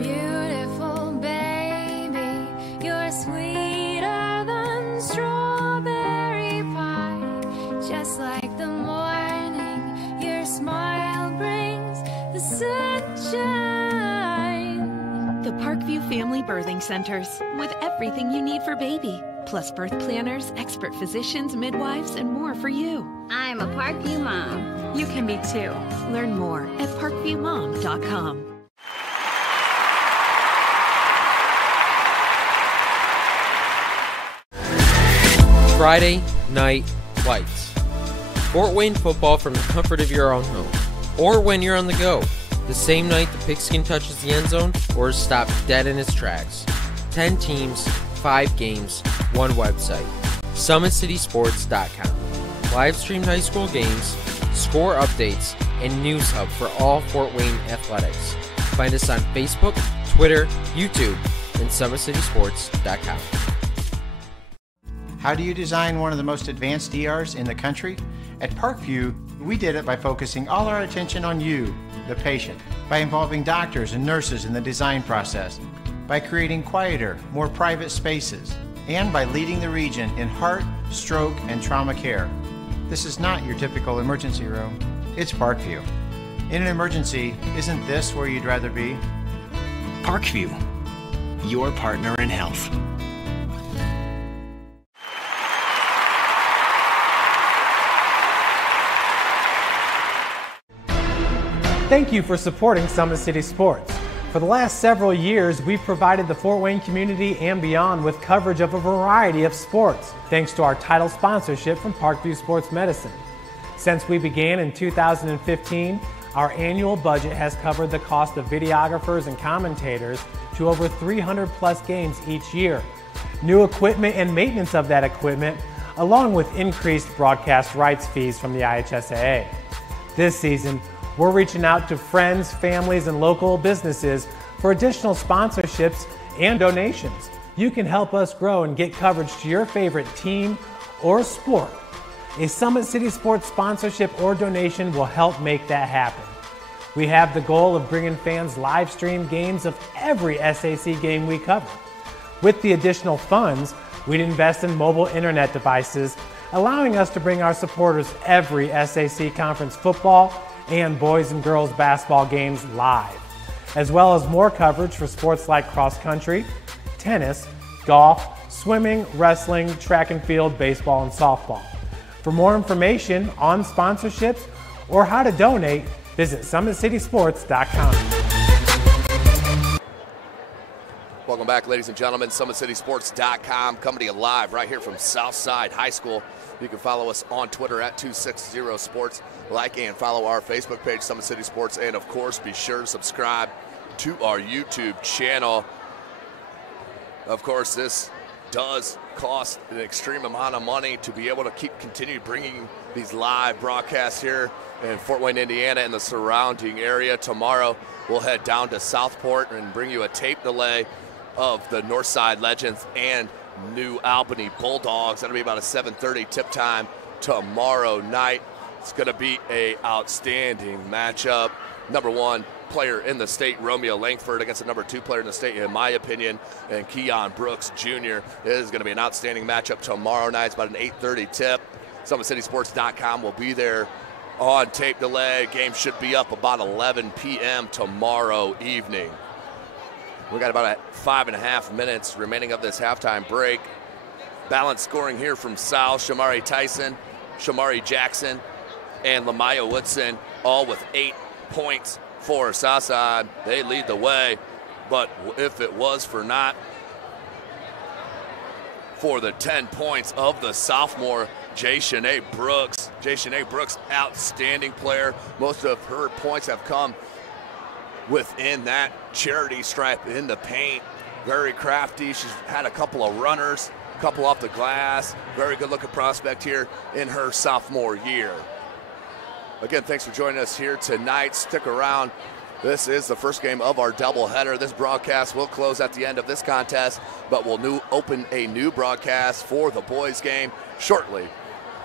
Beautiful baby, you're sweeter than strawberry pie. Just like the morning, your smile brings the sunshine. The Parkview Family Birthing Centers, with everything you need for baby, plus birth planners, expert physicians, midwives, and more for you. I'm a Parkview mom. You can be too. Learn more at parkviewmom.com. Friday Night Lights. Fort Wayne football from the comfort of your own home, or when you're on the go. The same night the pigskin touches the end zone or is stopped dead in its tracks. 10 teams, 5 games, 1 website. SummitCitySports.com. Live streamed high school games, score updates, and news hub for all Fort Wayne athletics. Find us on Facebook, Twitter, YouTube, and SummitCitySports.com. How do you design one of the most advanced ERs in the country? At Parkview, we did it by focusing all our attention on you, the patient, by involving doctors and nurses in the design process, by creating quieter, more private spaces, and by leading the region in heart, stroke, and trauma care. This is not your typical emergency room. It's Parkview. In an emergency, isn't this where you'd rather be? Parkview, your partner in health. Thank you for supporting Summit City Sports. For the last several years, we've provided the Fort Wayne community and beyond with coverage of a variety of sports, thanks to our title sponsorship from Parkview Sports Medicine. Since we began in 2015, our annual budget has covered the cost of videographers and commentators to over 300 plus games each year. New equipment and maintenance of that equipment, along with increased broadcast rights fees from the IHSAA. This season, we're reaching out to friends, families, and local businesses for additional sponsorships and donations. You can help us grow and get coverage to your favorite team or sport. A Summit City Sports sponsorship or donation will help make that happen. We have the goal of bringing fans live stream games of every SAC game we cover. With the additional funds, we'd invest in mobile internet devices, allowing us to bring our supporters every SAC conference football and boys and girls basketball games live, as well as more coverage for sports like cross country, tennis, golf, swimming, wrestling, track and field, baseball, and softball. For more information on sponsorships or how to donate, visit SummitCitySports.com. Welcome back, ladies and gentlemen. SummitCitySports.com coming to you live right here from Southside High School. You can follow us on Twitter at 260sports. Like and follow our Facebook page, Summit City Sports, and of course, be sure to subscribe to our YouTube channel. Of course, this does cost an extreme amount of money to be able to continue bringing these live broadcasts here in Fort Wayne, Indiana, and the surrounding area. Tomorrow, we'll head down to Southport and bring you a tape delay of the Northside Legends and New Albany Bulldogs. That'll be about a 7:30 tip time tomorrow night. It's going to be an outstanding matchup. Number 1 player in the state, Romeo Langford, against the number 2 player in the state, in my opinion, and Keon Brooks Jr. It is going to be an outstanding matchup tomorrow night. It's about an 8:30 tip. SummitCitySports.com will be there on tape delay. Game should be up about 11 p.m. tomorrow evening. We got about 5.5 minutes remaining of this halftime break. Balanced scoring here from South. Shamari Tyson, Shamari Jackson, and Lamaya Woodson, all with 8 points for Southside. They lead the way, but if it was for not for the 10 points of the sophomore Jayshanae Brooks. Jayshanae Brooks, outstanding player. Most of her points have come within that charity stripe in the paint. Very crafty. She's had a couple of runners, a couple off the glass. Very good looking prospect here in her sophomore year. Again, thanks for joining us here tonight. Stick around. This is the first game of our doubleheader. This broadcast will close at the end of this contest, but we'll open a new broadcast for the boys game shortly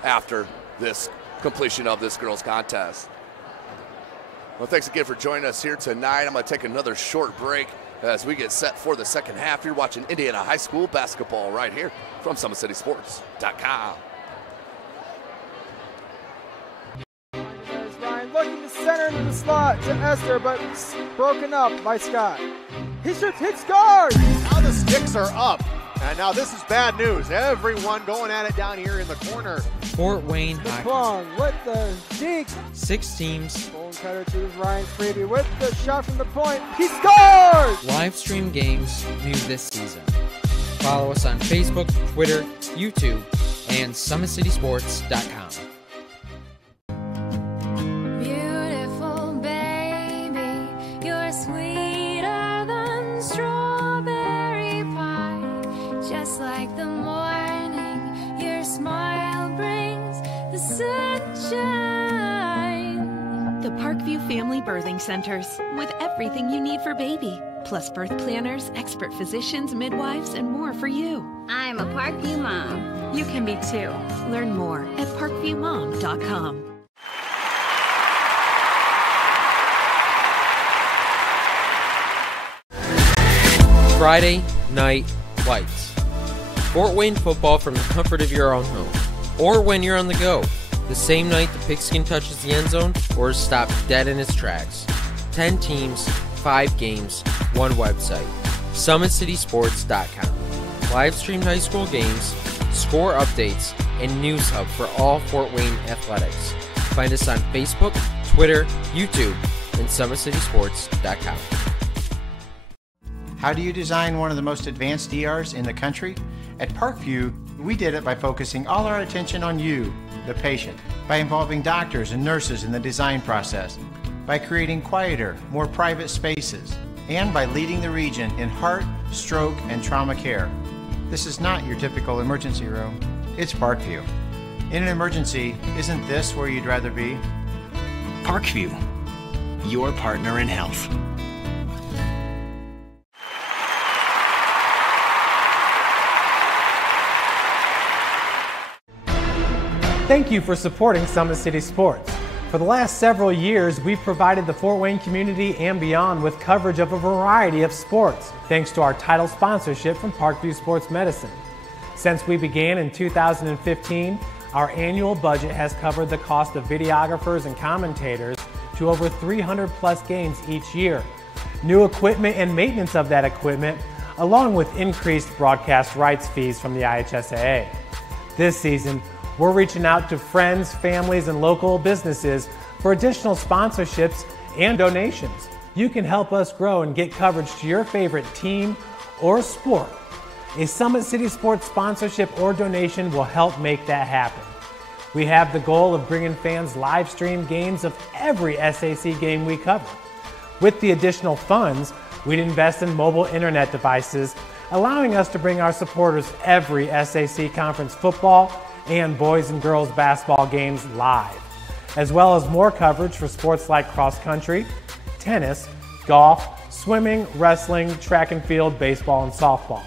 after this completion of this girls contest. Well, thanks again for joining us here tonight. I'm going to take another short break as we get set for the second half. You're watching Indiana High School basketball right here from SummitCitySports.com. Looking to center into the slot to Esther, but broken up by Scott. He shoots, hits guard. Now the sticks are up. And now this is bad news. Everyone going at it down here in the corner. Fort Wayne Hockey. Plong with the deke. 6 teams. Bone cutter to Ryan Freeby with the shot from the point. He scores! Live stream games new this season. Follow us on Facebook, Twitter, YouTube, and SummitCitySports.com. Like the morning, your smile brings the sunshine. The Parkview Family Birthing Centers, with everything you need for baby, plus birth planners, expert physicians, midwives, and more for you. I'm a Parkview mom. You can be too. Learn more at parkviewmom.com. Friday Night Lights. Fort Wayne football from the comfort of your own home, or when you're on the go, the same night the pigskin touches the end zone or is stopped dead in its tracks. 10 teams, 5 games, 1 website. SummitCitySports.com. Live streamed high school games, score updates, and news hub for all Fort Wayne athletics. Find us on Facebook, Twitter, YouTube, and SummitCitySports.com. How do you design one of the most advanced ERs in the country? At Parkview, we did it by focusing all our attention on you, the patient, by involving doctors and nurses in the design process, by creating quieter, more private spaces, and by leading the region in heart, stroke, and trauma care. This is not your typical emergency room. It's Parkview. In an emergency, isn't this where you'd rather be? Parkview, your partner in health. Thank you for supporting Summit City Sports. For the last several years, we've provided the Fort Wayne community and beyond with coverage of a variety of sports, thanks to our title sponsorship from Parkview Sports Medicine. Since we began in 2015, our annual budget has covered the cost of videographers and commentators to over 300 plus games each year. New equipment and maintenance of that equipment, along with increased broadcast rights fees from the IHSAA. This season, we're reaching out to friends, families, and local businesses for additional sponsorships and donations. You can help us grow and get coverage to your favorite team or sport. A Summit City Sports sponsorship or donation will help make that happen. We have the goal of bringing fans live stream games of every SAC game we cover. With the additional funds, we'd invest in mobile internet devices, allowing us to bring our supporters every SAC conference football and boys and girls basketball games live, as well as more coverage for sports like cross country, tennis, golf, swimming, wrestling, track and field, baseball, and softball.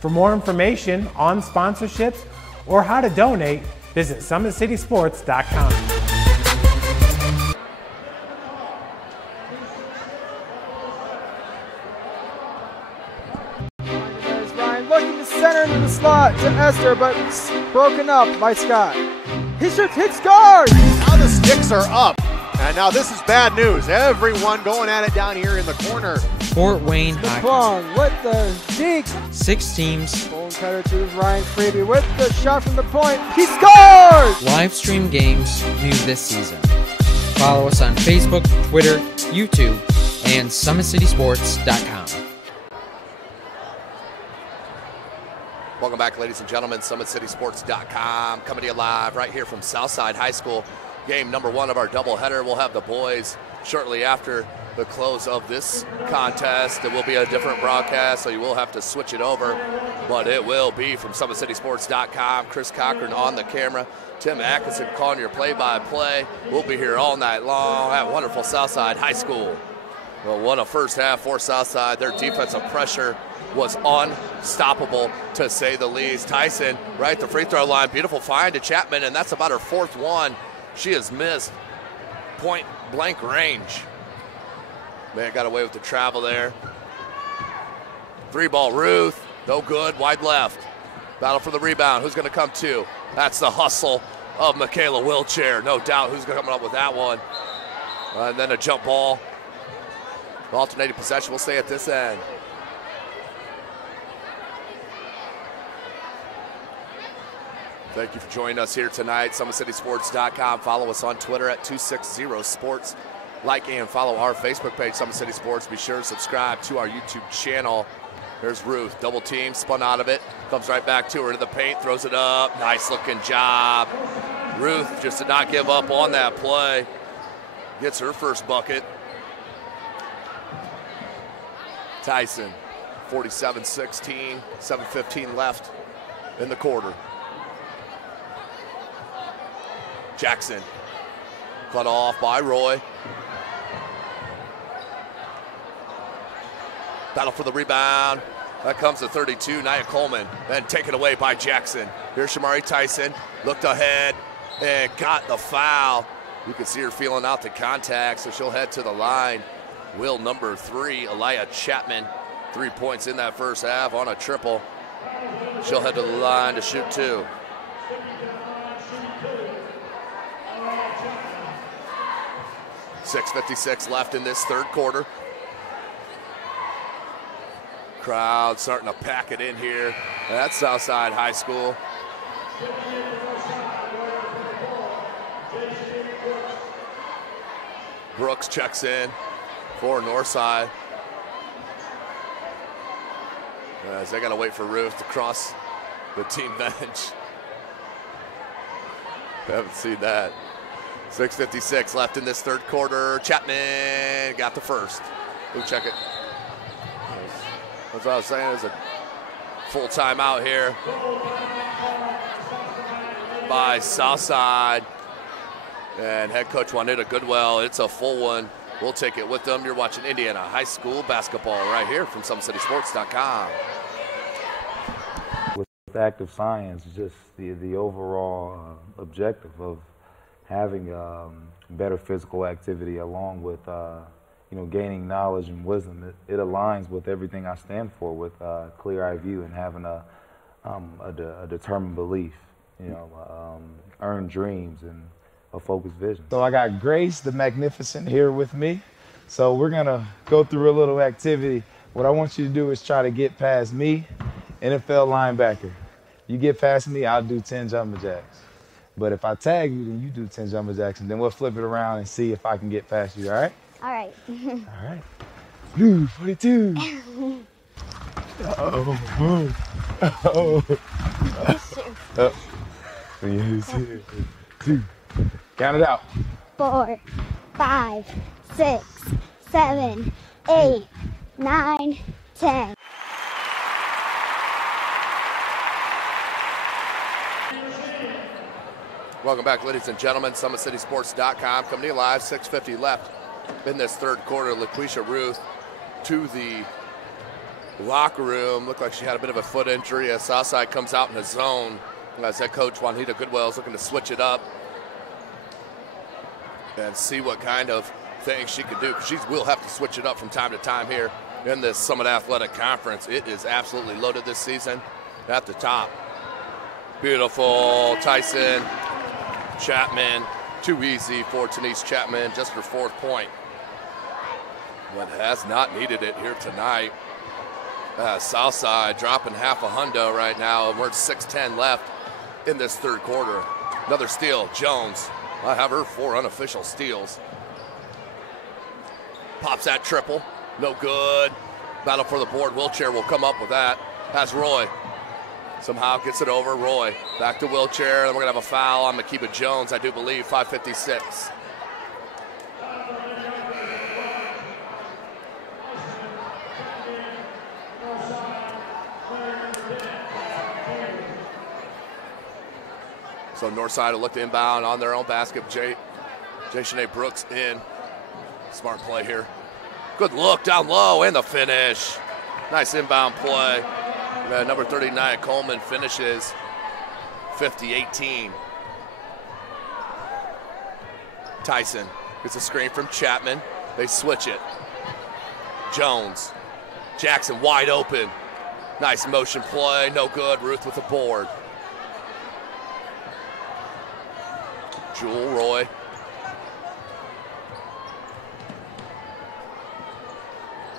For more information on sponsorships or how to donate, visit SummitCitySports.com. Looking to center into the slot to Esther, but broken up by Scott. He shoots, hits guard! Now the sticks are up. And now this is bad news. Everyone going at it down here in the corner. Fort Wayne The Hockey. plung with the deke. 6 teams. Bone cutter to Ryan Freeby with the shot from the point. He scores! Live stream games new this season. Follow us on Facebook, Twitter, YouTube, and SummitCitySports.com. Welcome back, ladies and gentlemen. SummitCitySports.com coming to you live right here from Southside High School. Game number 1 of our doubleheader. We'll have the boys shortly after the close of this contest. It will be a different broadcast, so you will have to switch it over, but it will be from SummitCitySports.com. Chris Cochran on the camera. Tim Atkinson calling your play-by-play. We'll be here all night long at wonderful Southside High School. Well, what a first half for Southside. Their defensive pressure was unstoppable, to say the least. Tyson right at the free throw line. Beautiful find to Chapman, and that's about her 4th one. She has missed point blank range. Man, got away with the travel there. 3-ball Ruth, no good, wide left. Battle for the rebound. Who's going to come to? That's the hustle of Michaela Wilchair. No doubt who's coming up with that one. And then a jump ball. Alternating possession. We'll stay at this end. Thank you for joining us here tonight. SummitCitySports.com. Follow us on Twitter at 260sports. Like and follow our Facebook page, Summit City Sports. Be sure to subscribe to our YouTube channel. There's Ruth, double team, spun out of it. Comes right back to her to the paint, throws it up. Nice looking job. Ruth just did not give up on that play. Gets her first bucket. Tyson, 47-16, 7:15 left in the quarter. Jackson, cut off by Roy. Battle for the rebound. That comes to 32, Nia Coleman. Then taken away by Jackson. Here's Shamari Tyson, looked ahead and got the foul. You can see her feeling out the contact, so she'll head to the line. Will number 3, Aliyah Chapman, 3 points in that first half on a triple. She'll head to the line to shoot 2. .6:56 left in this third quarter. Crowd starting to pack it in here. That's Southside High School. Brooks checks in for Northside. As they got to wait for Ruth to cross the team bench. I haven't seen that. 6:56 left in this third quarter. Chapman got the first. We'll check it. That's what I was saying. There's a full timeout here by Southside. And head coach Juanita Goodwell. It's a full one. We'll take it with them. You're watching Indiana High School basketball right here from SummitCitySports.com. With active science, just the overall objective of having better physical activity along with gaining knowledge and wisdom, it aligns with everything I stand for, with clear-eye view and having a determined belief, earned dreams and a focused vision. So I got Grace the Magnificent here with me. So we're gonna go through a little activity. What I want you to do is try to get past me, NFL linebacker. You get past me, I'll do 10 jumping jacks. But if I tag you, then you do 10 jumping jacks, and then we'll flip it around and see if I can get past you, all right? All right. All right. Blue 42. Uh-oh. Uh-oh. Uh-oh. 2. Count it out. 4, 5, 6, 7, 8, 9, 10. Welcome back, ladies and gentlemen. SummitCitySports.com coming to you live. 6:50 left in this third quarter. LaQuisha Ruth to the locker room. Looked like she had a bit of a foot injury as Southside comes out in the zone. As head coach Juanita Goodwell is looking to switch it up and see what kind of things she can do, because she will have to switch it up from time to time here in this Summit Athletic Conference. It is absolutely loaded this season at the top. Beautiful Tyson Chapman. Too easy for Denise Chapman, just her 4th point. But has not needed it here tonight. Southside dropping half a hundo right now, and we're at 6:10 left in this 3rd quarter. Another steal, Jones. I have her 4 unofficial steals. Pops that triple, no good. Battle for the board, Wheelchair will come up with that. Has Roy. Somehow gets it over. Roy back to Wheelchair. Then we're going to have a foul on Makiba Jones, I do believe, 5:56. So Northside will look to inbound on their own basket. Shanae Brooks in. Smart play here. Good look down low and the finish. Nice inbound play. Number 39, Coleman, finishes 50-18. Tyson gets a screen from Chapman. They switch it. Jones. Jackson wide open. Nice motion play. No good. Ruth with the board. Jewel Roy.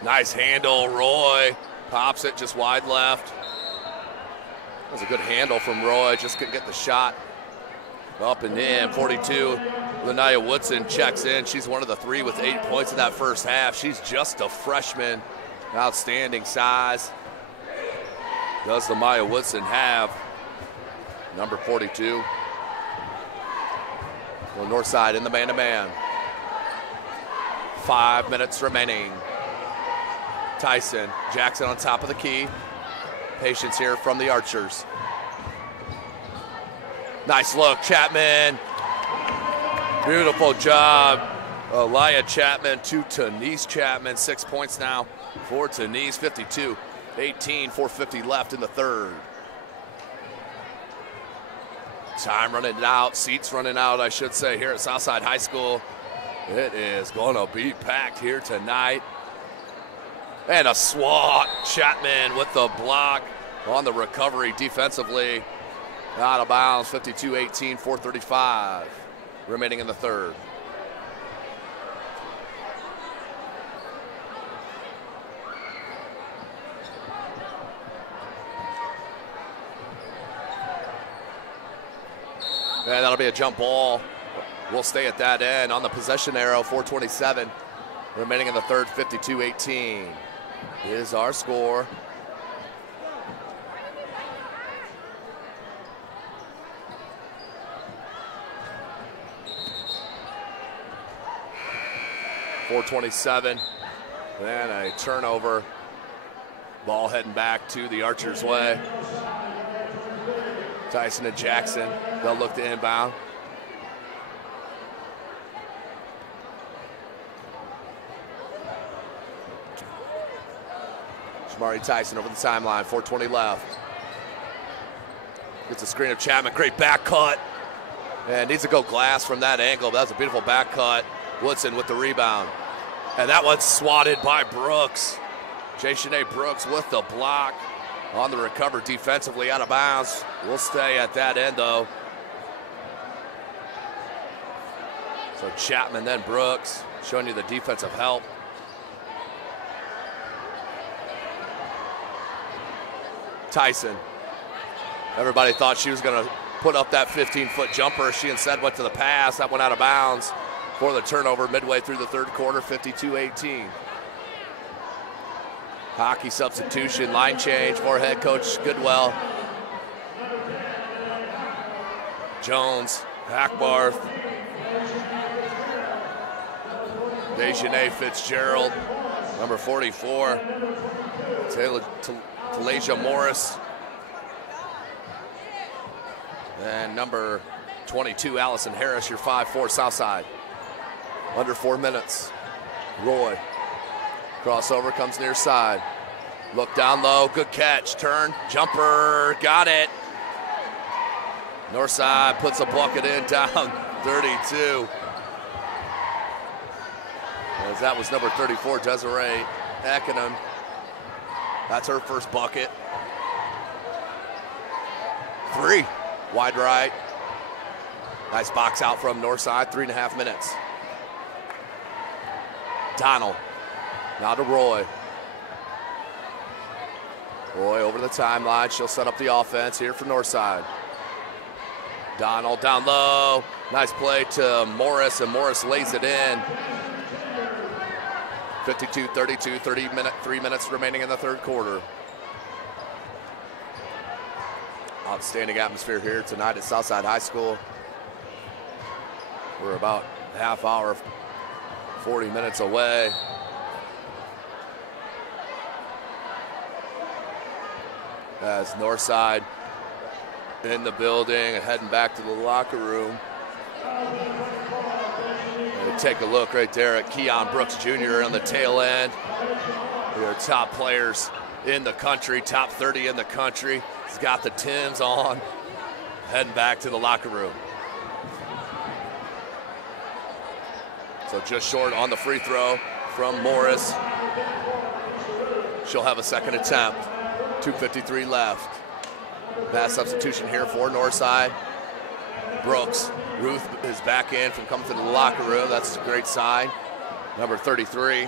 Nice handle. Roy pops it just wide left. That was a good handle from Roy. Just couldn't get the shot up and in. 42. Lanaya Woodson checks in. She's one of the 3 with 8 points in that first half. She's just a freshman. Outstanding size. Does Lanaya Woodson have. Number 42. Well, Northside in the man-to-man. 5 minutes remaining. Tyson, Jackson on top of the key. Patience here from the Archers. Nice look, Chapman. Beautiful job. Elia Chapman to Denise Chapman. 6 points now for Denise. 52-18, 4:50 left in the 3rd. Time running out, seats running out, I should say, here at Southside High School. It is going to be packed here tonight. And a swat. Chapman with the block on the recovery defensively. Out of bounds, 52-18, 4:35 remaining in the 3rd. And that'll be a jump ball. We'll stay at that end on the possession arrow. 4:27 remaining in the 3rd. 52-18 is our score. .427 and a turnover. Ball heading back to the Archers' way. Tyson and Jackson, they'll look to inbound. Shamari Tyson over the timeline, 4:20 left. Gets a screen of Chapman, great back cut. And needs to go glass from that angle, but that's a beautiful back cut. Woodson with the rebound. And that one's swatted by Brooks. Shanae Brooks with the block on the recover defensively, out of bounds. We'll stay at that end though. So Chapman, then Brooks, showing you the defensive help. Tyson. Everybody thought she was going to put up that 15-foot jumper. She instead went to the pass. That went out of bounds for the turnover midway through the 3rd quarter, 52-18. Hockey substitution, line change for head coach Goodwell. Jones, Hackbarth, Dejanay Fitzgerald, number 44, Talasia Morris, and number 22, Allison Harris, your 5'4" Southside. Under 4 minutes. Roy Crossover comes near side. Look down low, good catch, turn, jumper, got it. Northside puts a bucket in, down 32. As that was number 34, Desiree Eckenham. That's her first bucket. 3, wide right. Nice box out from Northside, 3.5 minutes. Donald, now to Roy. Roy over the timeline, she'll set up the offense here for Northside. Donald down low, nice play to Morris, and Morris lays it in. 52-32, 3 minutes remaining in the third quarter. Outstanding atmosphere here tonight at Southside High School. We're about a half hour, 40 minutes away. As Northside in the building and heading back to the locker room. And take a look right there at Keon Brooks Jr. on the tail end. They're top players in the country, top 30 in the country. He's got the Tims on, heading back to the locker room. So just short on the free throw from Morris. She'll have a second attempt. 2:53 left. Pass substitution here for Northside. Brooks. Ruth is back in from coming to the locker room. That's a great sign. Number 33.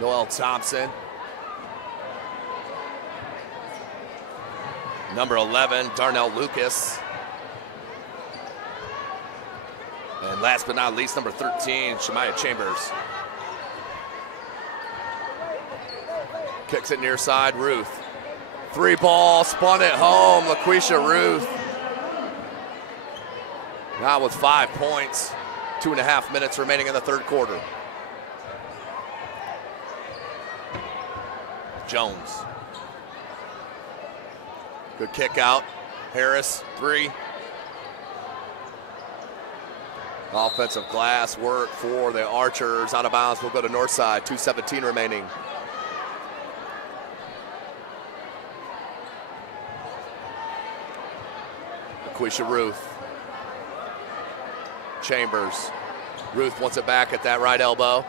Noelle Thompson. Number 11, Darnell Lucas. And last but not least, number 13, Shemaya Chambers. Kicks it near side, Ruth. 3 ball, spun it home, LaQuisha Ruth. Now with 5 points, 2.5 minutes remaining in the third quarter. Jones. Good kick out. Harris, 3. Offensive glass work for the Archers. Out of bounds, will go to Northside. 2:17 remaining. LaQuisha Ruth. Chambers. Ruth wants it back at that right elbow.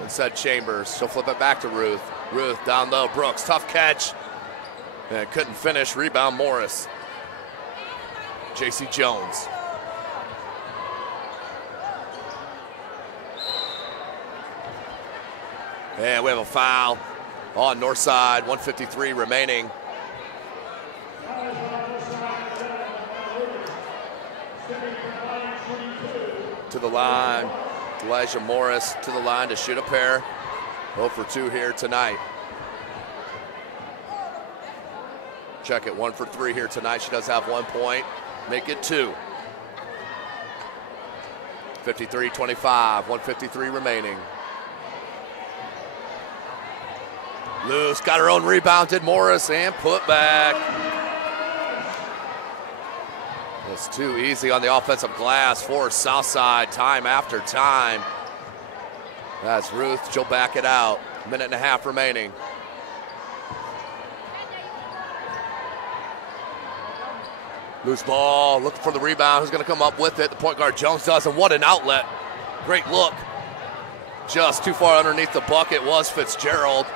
Instead, Chambers. She'll flip it back to Ruth. Ruth down low. Brooks, tough catch. And couldn't finish. Rebound, Morris. J.C. Jones. And we have a foul on Northside. 1:53 remaining. To the line. Elijah Morris to the line to shoot a pair. 0 for 2 here tonight. Check it, 1 for 3 here tonight. She does have 1 point. Make it 2. 53-25, 1:53 remaining. Loose, got her own rebound, did Morris, and put back. It's too easy on the offensive glass for Southside, time after time. That's Ruth, she'll back it out. 1.5 remaining. Loose ball, looking for the rebound. Who's going to come up with it? The point guard Jones does, and what an outlet. Great look. Just too far underneath the bucket was Fitzgerald.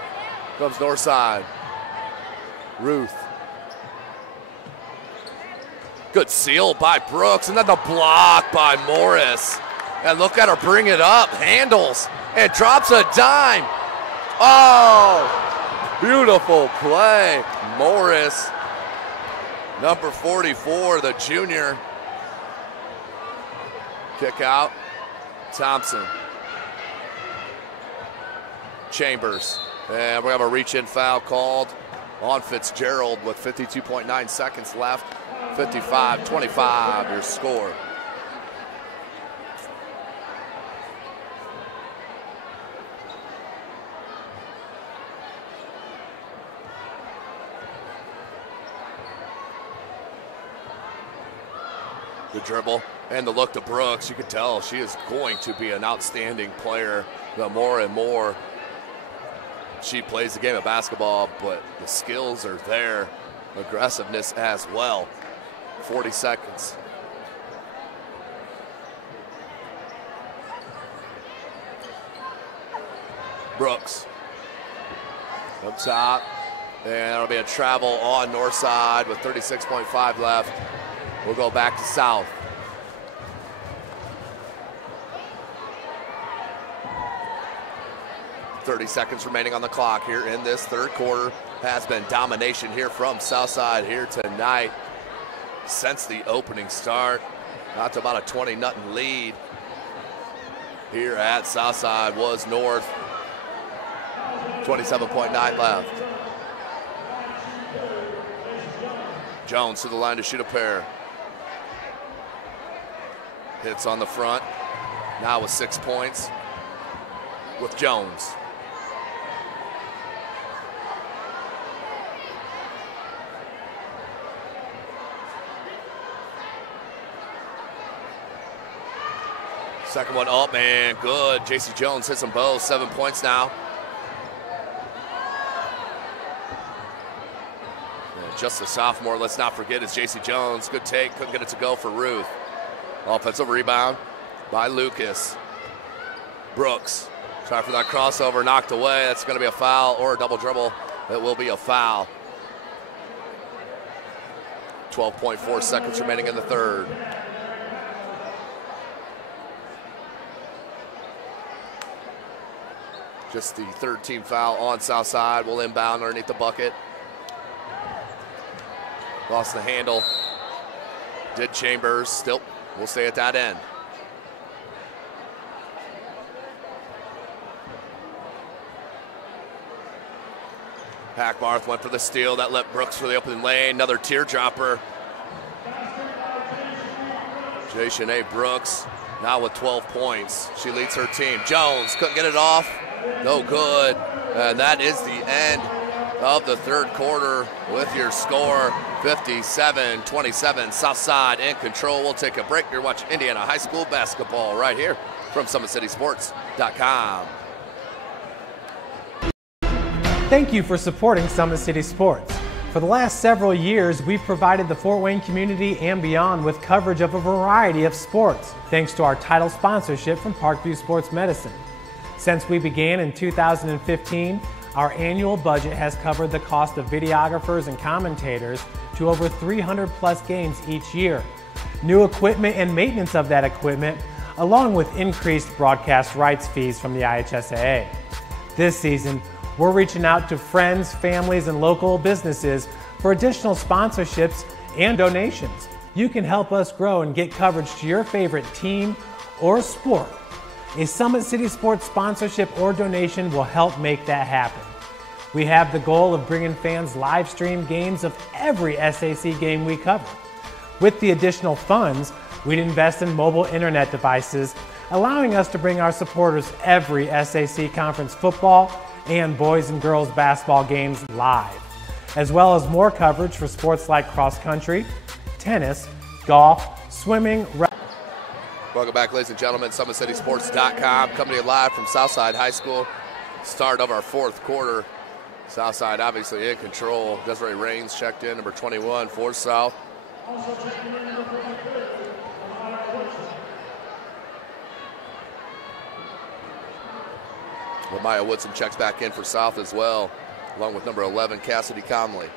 Comes Northside. Ruth. Good seal by Brooks, and then the block by Morris. And look at her bring it up, handles, and drops a dime. Oh, beautiful play. Morris, number 44, the junior. Kick out, Thompson. Chambers, and we have a reach-in foul called on Fitzgerald with 52.9 seconds left. 55-25, your score. The dribble and the look to Brooks. You could tell she is going to be an outstanding player the more and more She plays the game of basketball, but the skills are there. Aggressiveness as well. 40 seconds. Brooks up top, and it'll be a travel on north side with 36.5 left. We'll go back to south. .30 seconds remaining on the clock here in this third quarter. Has been domination here from Southside here tonight since the opening start. Got to about a 20-0 lead here at Southside. Was North. 27.9 left. Jones to the line to shoot a pair. Hits on the front. Now with 6 points with Jones. Second one up, man, good. J.C. Jones hits them both, 7 points now. Just a sophomore, let's not forget, is J.C. Jones. Good take, couldn't get it to go for Ruth. Offensive rebound by Lucas. Brooks, try for that crossover, knocked away. That's gonna be a foul or a double dribble. It will be a foul. 12.4 seconds remaining in the third. Just the third team foul on Southside. Will inbound underneath the bucket. Lost the handle. Did Chambers. Still, we'll stay at that end. Hackbarth went for the steal. That let Brooks for the open lane. Another teardropper. Jashanae Brooks now with 12 points. She leads her team. Jones couldn't get it off. No good. And that is the end of the third quarter with your score, 57-27. Southside in control. We'll take a break. You're watching Indiana High School basketball right here from SummitCitySports.com. Thank you for supporting Summit City Sports. For the last several years, we've provided the Fort Wayne community and beyond with coverage of a variety of sports, thanks to our title sponsorship from Parkview Sports Medicine. Since we began in 2015, our annual budget has covered the cost of videographers and commentators to over 300 plus games each year. New equipment and maintenance of that equipment, along with increased broadcast rights fees from the IHSAA. This season, we're reaching out to friends, families, and local businesses for additional sponsorships and donations. You can help us grow and get coverage to your favorite team or sport. A Summit City Sports sponsorship or donation will help make that happen. We have the goal of bringing fans live stream games of every SAC game we cover. With the additional funds, we'd invest in mobile internet devices, allowing us to bring our supporters every SAC conference football and boys and girls basketball games live, as well as more coverage for sports like cross country, tennis, golf, swimming. Welcome back, ladies and gentlemen. SummitCitySports.com coming to you live from Southside High School. Start of our fourth quarter. Southside obviously in control. Desiree Raines checked in, number 21 for South. Maya Woodson checks back in for South as well, along with number 11, Cassidy Conley.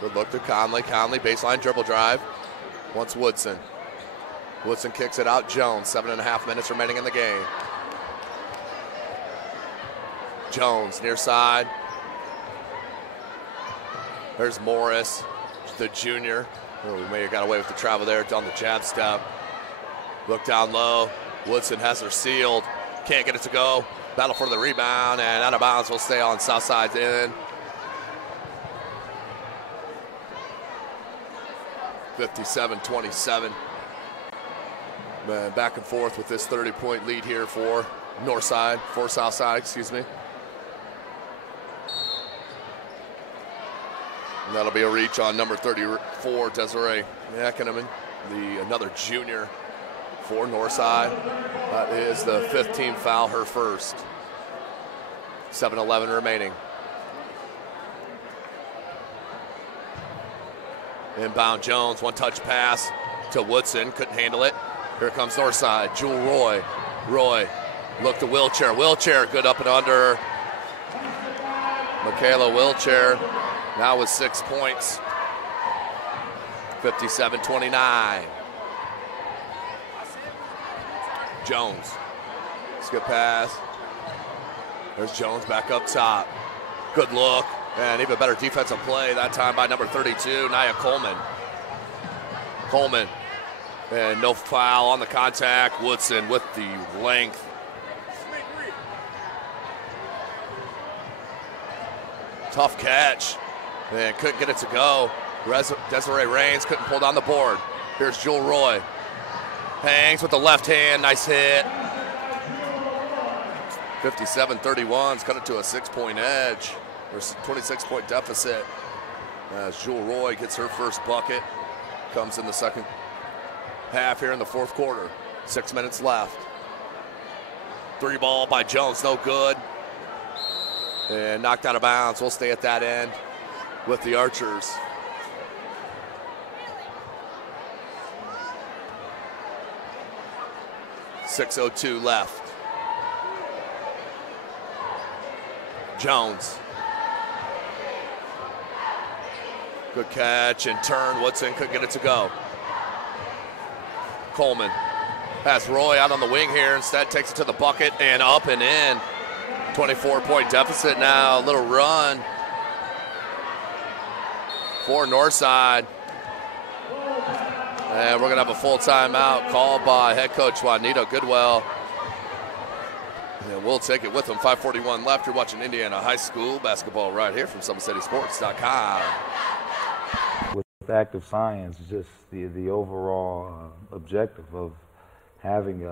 Good look to Conley. Conley, baseline dribble drive. Wants Woodson. Woodson kicks it out. Jones, 7.5 minutes remaining in the game. Jones, near side. There's Morris, the junior. Oh, we may have got away with the travel there down the jab step. Look down low. Woodson has her sealed. Can't get it to go. Battle for the rebound, and out of bounds will stay on Southside's end. 57-27. Back and forth with this 30-point lead here for Northside, for Southside, excuse me. And that'll be a reach on number 34, Desiree Ackerman, another junior for Northside. That is the 5th team foul, her first. 7:11 remaining. Inbound Jones, one-touch pass to Woodson, couldn't handle it. Here comes Northside, Jewel Roy. Roy, look to Wheelchair. Wheelchair, good up and under. Michaela Wheelchair, now with 6 points. 57-29. Jones, skip pass. There's Jones back up top. Good look, and even better defensive play, that time by number 32, Nia Coleman. Coleman, and no foul on the contact. Woodson with the length. Tough catch, and couldn't get it to go. Desiree Raines couldn't pull down the board. Here's Jewel Roy. Hangs with the left hand, nice hit. 57-31's cut it to a 6-point edge. There's a 26-point deficit as Jewel Roy gets her first bucket. Comes in the second half here in the fourth quarter. 6 minutes left. 3 ball by Jones, no good. And knocked out of bounds. We'll stay at that end with the Archers. .602 left. Jones. Good catch and turn. Woodson couldn't get it to go. Coleman has Roy out on the wing here. Instead takes it to the bucket and up and in. 24-point deficit now. A little run for Northside. And we're going to have a full timeout called by head coach Juanita Goodwell. And we'll take it with them. 5:41 left. You're watching Indiana High School basketball right here from SummitCitySports.com. With active science, just the overall objective of having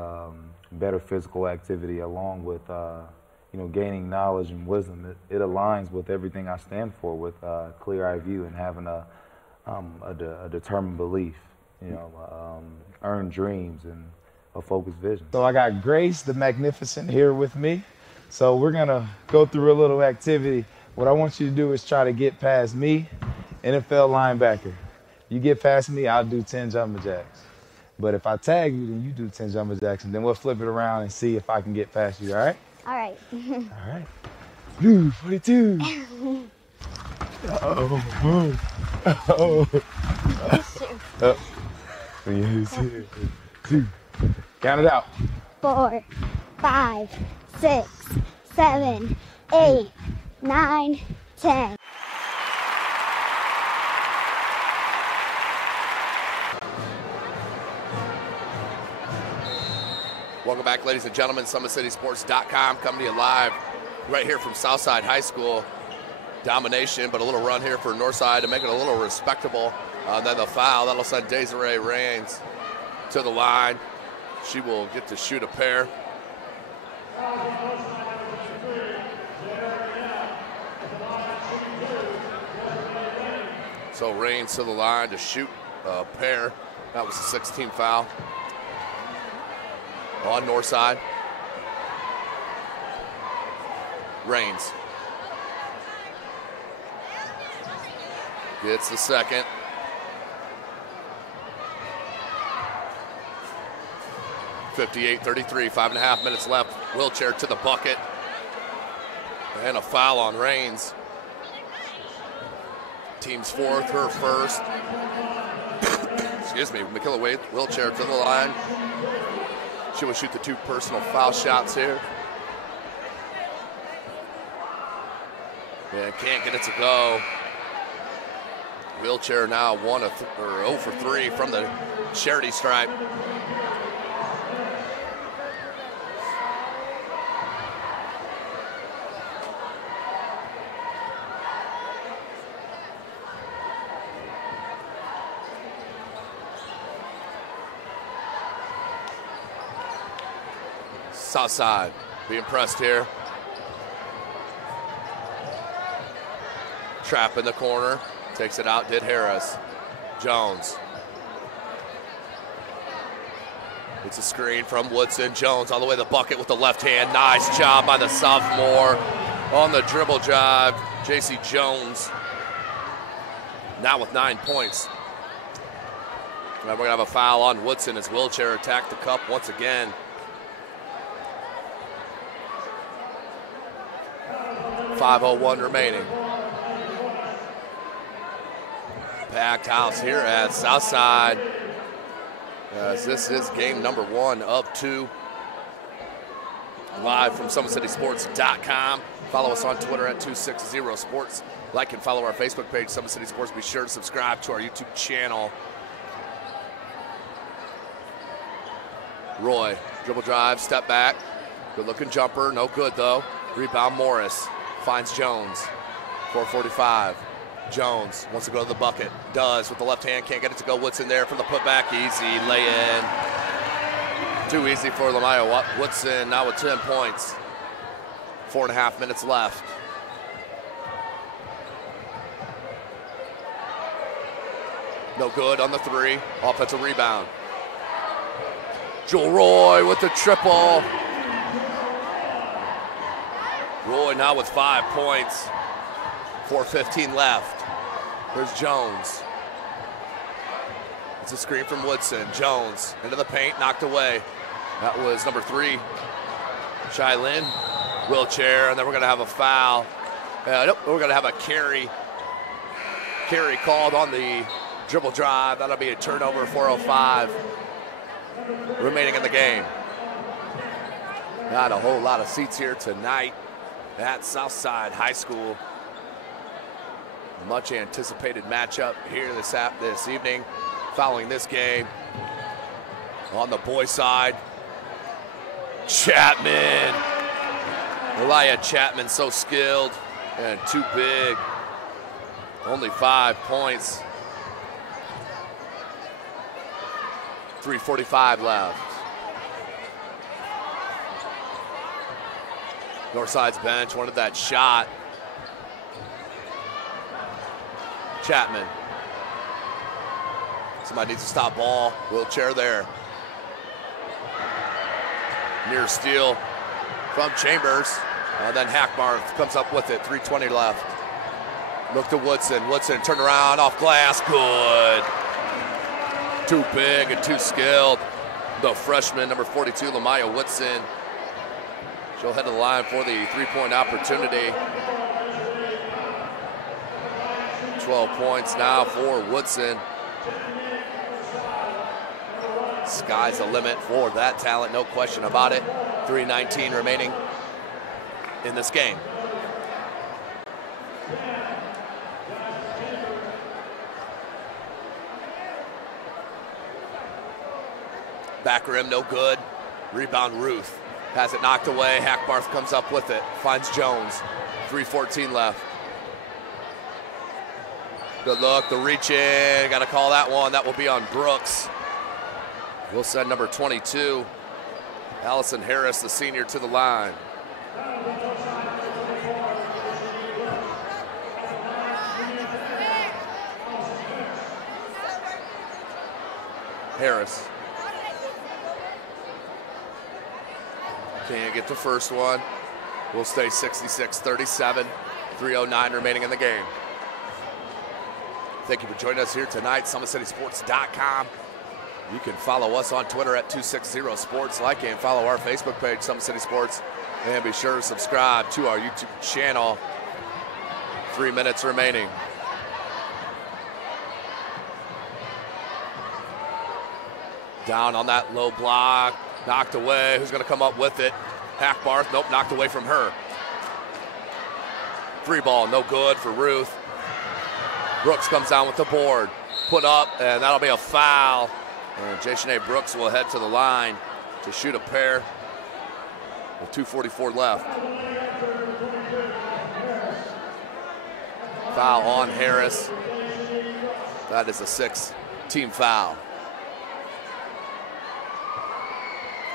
better physical activity along with gaining knowledge and wisdom, it aligns with everything I stand for, with clear-eye view and having a determined belief, earned dreams and a focused vision. So I got Grace the Magnificent here with me. So we're gonna go through a little activity. What I want you to do is try to get past me, NFL linebacker. You get past me, I'll do 10 jumping jacks. But if I tag you, then you do 10 jumping jacks, and then we'll flip it around and see if I can get past you, all right? All right. All right. Blue 42. Uh-oh. Uh-oh. Uh-oh. Two. Count it out. 4, 5, 6, 7, 8, 9, 10. Welcome back, ladies and gentlemen. SummitCitySports.com coming to you live right here from Southside High School. Domination, but a little run here for Northside to make it a little respectable. Then the foul, that'll send Desiree Raines to the line. She will get to shoot a pair. So Raines to the line to shoot a pair. That was a 16 foul on Northside. Raines gets the second. .38-33, 5.5 minutes left. Wheelchair to the bucket. And a foul on Raines. Team's fourth, her first. Excuse me, Michaela Wheelchair to the line. She will shoot the 2 personal foul shots here. And can't get it to go. Wheelchair now 0 for 3 from the charity stripe. Southside being pressed here. Trap in the corner. Takes it out, did Harris. Jones. It's a screen from Woodson. Jones all the way to the bucket with the left hand. Nice job by the sophomore on the dribble drive. J.C. Jones now with 9 points. And we're going to have a foul on Woodson as Wheelchair attacked the cup once again. .5:01 remaining. Packed house here at Southside, as this is game number 1 of 2. Live from SummitCitySports.com. Follow us on Twitter at 260sports. Like and follow our Facebook page, Summit City Sports. Be sure to subscribe to our YouTube channel. Roy, dribble drive, step back. Good looking jumper, no good though. Rebound Morris, finds Jones. 4:45. Jones wants to go to the bucket. Does with the left hand, can't get it to go. Woodson there for the putback. Easy lay-in. Too easy for Lamaya Woodson now with 10 points. 4.5 minutes left. No good on the 3. Offensive rebound. Joel Roy with the triple. Roy now with 5 points. 4:15 left. There's Jones. It's a screen from Woodson. Jones into the paint, knocked away. That was number 3, Shai Lin. Wheelchair, and then we're going to have a foul. Nope, we're going to have a carry. Carry called on the dribble drive. That'll be a turnover. 4:05 remaining in the game. Not a whole lot of seats here tonight at Southside High School. Much anticipated matchup here this evening following this game. On the boys' side, Chapman. Elijah Chapman, so skilled and too big. Only 5 points. 3:45 left. Northside's bench wanted that shot. Chapman. Somebody needs to stop ball. Wheelchair there. Near steal from Chambers. And then Hackbarth comes up with it. 3:20 left. Look to Woodson. Woodson turn around off glass. Good. Too big and too skilled. The freshman, number 42, Lamaya Woodson. She'll head to the line for the 3-point opportunity. 12 points now for Woodson. Sky's the limit for that talent, no question about it. 3:19 remaining in this game. Back rim, no good. Rebound, Ruth. Has it knocked away. Hackbarth comes up with it. Finds Jones. 3:14 left. Good look, the reach in. Got to call that one. That will be on Brooks. We'll send number 22, Allison Harris, the senior, to the line. Harris. Can't get the first one. We'll stay 66-37. 3:09 remaining in the game. Thank you for joining us here tonight. SummitCitySports.com. You can follow us on Twitter at 260sports. Like and follow our Facebook page, Summit City Sports. And be sure to subscribe to our YouTube channel. 3 minutes remaining. Down on that low block. Knocked away. Who's going to come up with it? Hackbarth. Nope, knocked away from her. Free ball, no good for Ruth. Brooks comes down with the board. Put up, and that'll be a foul. And Jashanae Brooks will head to the line to shoot a pair with 2:44 left. Foul on Harris. That is a 6-team foul.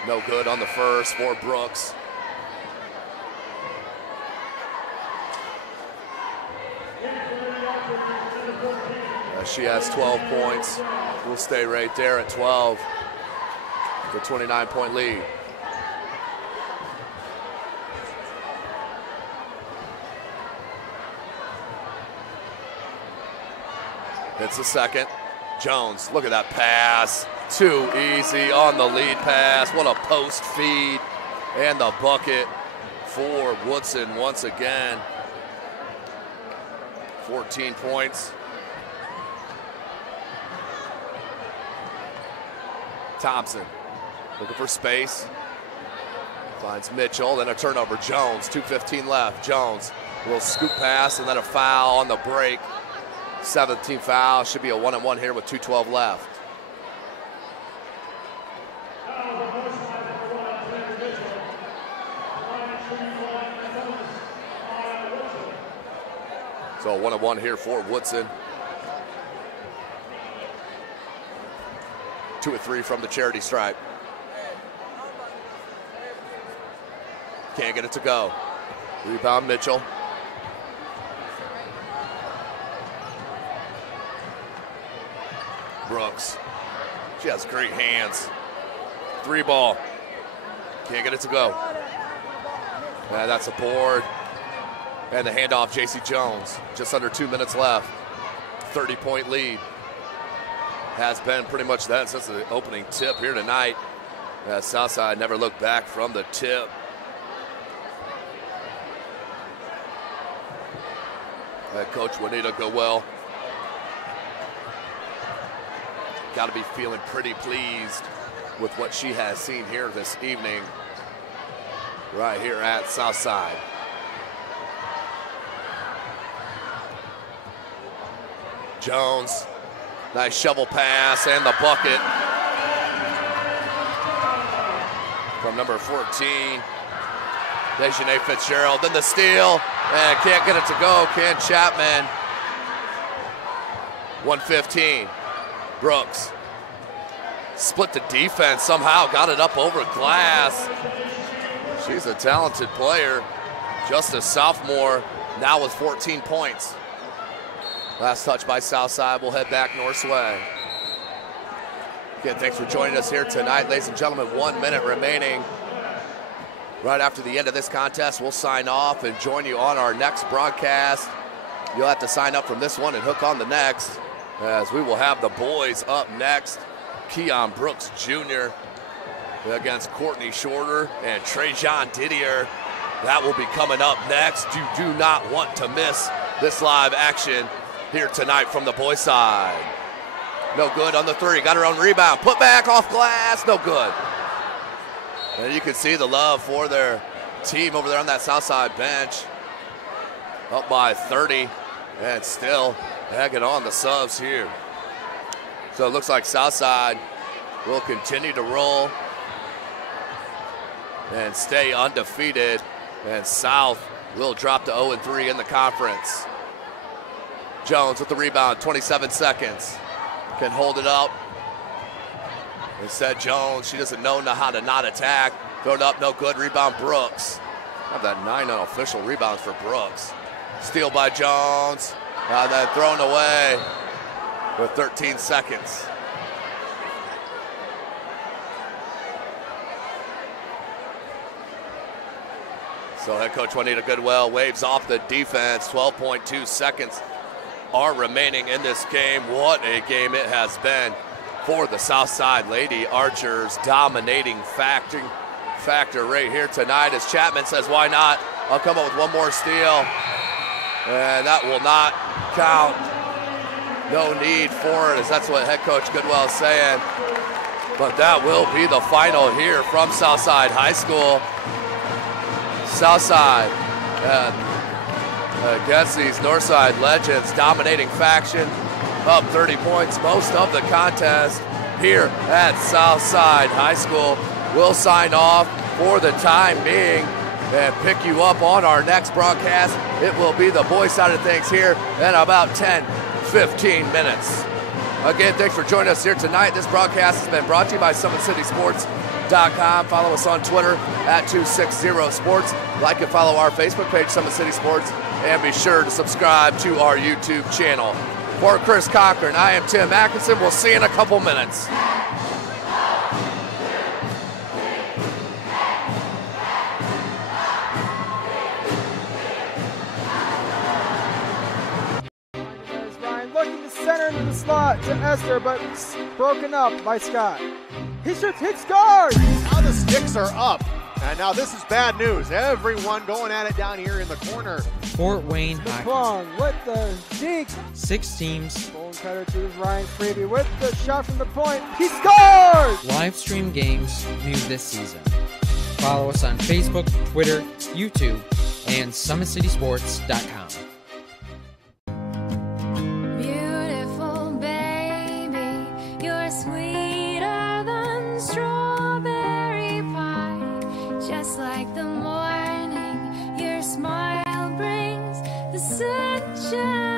No good on the first for Brooks. She has 12 points. We'll stay right there at 12. The 29-point lead. It's the second. Jones, look at that pass. Too easy on the lead pass. What a post feed. And the bucket for Woodson once again. 14 points. Thompson looking for space. Finds Mitchell, then a turnover. Jones, 2:15 left. Jones, a little scoop pass and then a foul on the break. 17th foul, should be a 1-and-1 here with 2:12 left. So 1-and-1 here for Woodson. 2 of 3 from the charity stripe. Can't get it to go. Rebound Mitchell. Brooks. She has great hands. 3 ball. Can't get it to go. And that's a board. And the handoff, J.C. Jones. Just under 2 minutes left. 30-point lead. Has been pretty much that since the opening tip here tonight. Southside never looked back from the tip. Head coach Juanita Goodwell. Got to be feeling pretty pleased with what she has seen here this evening. Right here at Southside. Jones, nice shovel pass and the bucket from number 14, Dejanay Fitzgerald. Then the steal, and can't get it to go, can Chapman. 1:15, Brooks. Split the defense, somehow got it up over glass. She's a talented player, just a sophomore, now with 14 points. Last touch by Southside. We'll head back North's way. Again, thanks for joining us here tonight, ladies and gentlemen. 1 minute remaining. Right after the end of this contest, we'll sign off and join you on our next broadcast. You'll have to sign up from this one and hook on the next, as we will have the boys up next. Keon Brooks Jr. against Courtney Shorter and Trajan Didier. That will be coming up next. You do not want to miss this live action here tonight from the boys' side. No good on the 3, got her own rebound. Put back off glass, no good. And you can see the love for their team over there on that Southside bench. Up by 30 and still egging on the subs here. So it looks like Southside will continue to roll and stay undefeated. And South will drop to 0-3 in the conference. Jones with the rebound, 27 seconds. Can hold it up. Instead, Jones, she doesn't know how to not attack. Throw it up, no good. Rebound, Brooks. Have that 9 unofficial rebounds for Brooks. Steal by Jones. Then thrown away with 13 seconds. So head coach Juanita Goodwell waves off the defense. 12.2 seconds are remaining in this game. What a game it has been for the Southside Lady Archers. Dominating factor right here tonight, as Chapman says, why not? I'll come up with one more steal. And that will not count. No need for it, as that's what head coach Goodwell is saying. But that will be the final here from Southside High School. Southside against these Northside Legends, dominating faction, up 30 points most of the contest here at Southside High School. We'll sign off for the time being and pick you up on our next broadcast. It will be the boys' side of things here in about 10-15 minutes. Again, thanks for joining us here tonight. This broadcast has been brought to you by SummitCitySports.com. Follow us on Twitter at 260sports. Like and follow our Facebook page, Summit City Sports, and be sure to subscribe to our YouTube channel. For Chris Cochran, I am Tim Atkinson. We'll see you in a couple minutes. the slot to Esther, but broken up by Scott. He shoots, hits guard. Now the sticks are up. And now this is bad news. Everyone going at it down here in the corner. Fort Wayne Hockey. McClung with the deke. 6 teams. Bone cutter to Ryan Freeby with the shot from the point. He scores! Live stream games new this season. Follow us on Facebook, Twitter, YouTube, and SummitCitySports.com. Beautiful baby, you're sweeter than strawberry pie. Just like the morning, your smile brings the sunshine.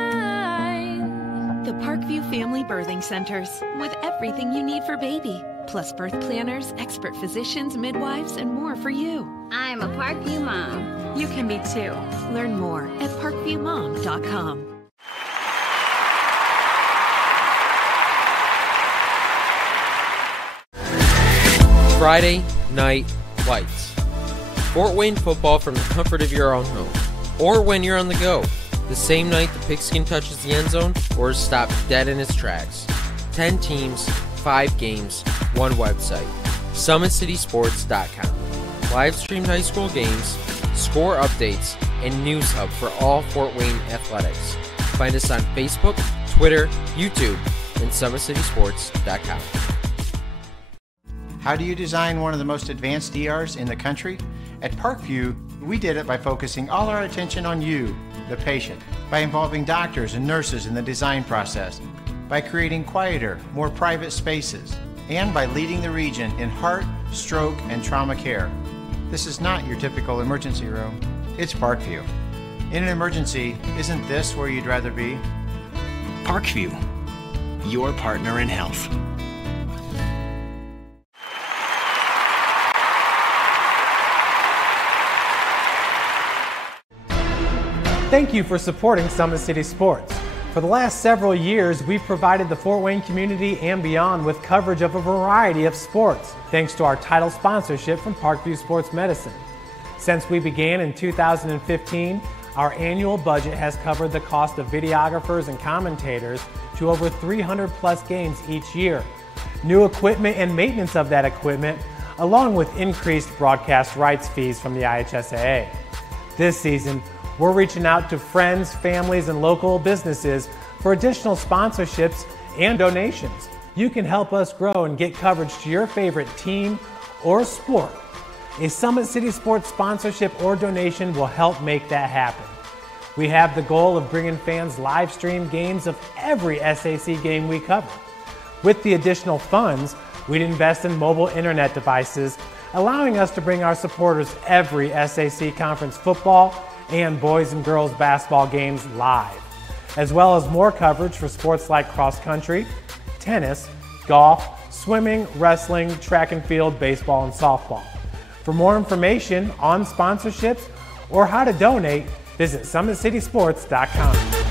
The Parkview Family Birthing Centers, with everything you need for baby, plus birth planners, expert physicians, midwives, and more for you. I'm a Parkview mom. You can be too. Learn more at parkviewmom.com. Friday Night Lights. Fort Wayne football from the comfort of your own home, or when you're on the go. The same night the pigskin touches the end zone or is stopped dead in its tracks. 10 teams, 5 games, 1 website. SummitCitySports.com. Live streamed high school games, score updates, and news hub for all Fort Wayne athletics. Find us on Facebook, Twitter, YouTube, and SummitCitySports.com. How do you design one of the most advanced ERs in the country? At Parkview, we did it by focusing all our attention on you, the patient, by involving doctors and nurses in the design process, by creating quieter, more private spaces, and by leading the region in heart, stroke, and trauma care. This is not your typical emergency room. It's Parkview. In an emergency, isn't this where you'd rather be? Parkview, your partner in health. Thank you for supporting Summit City Sports. For the last several years, we've provided the Fort Wayne community and beyond with coverage of a variety of sports, thanks to our title sponsorship from Parkview Sports Medicine. Since we began in 2015, our annual budget has covered the cost of videographers and commentators to over 300 plus games each year. New equipment and maintenance of that equipment, along with increased broadcast rights fees from the IHSAA. This season, we're reaching out to friends, families, and local businesses for additional sponsorships and donations. You can help us grow and get coverage to your favorite team or sport. A Summit City Sports sponsorship or donation will help make that happen. We have the goal of bringing fans live stream games of every SAC game we cover. With the additional funds, we'd invest in mobile internet devices, allowing us to bring our supporters every SAC conference football and boys and girls basketball games live, as well as more coverage for sports like cross country, tennis, golf, swimming, wrestling, track and field, baseball, and softball. For more information on sponsorships or how to donate, visit SummitCitySports.com.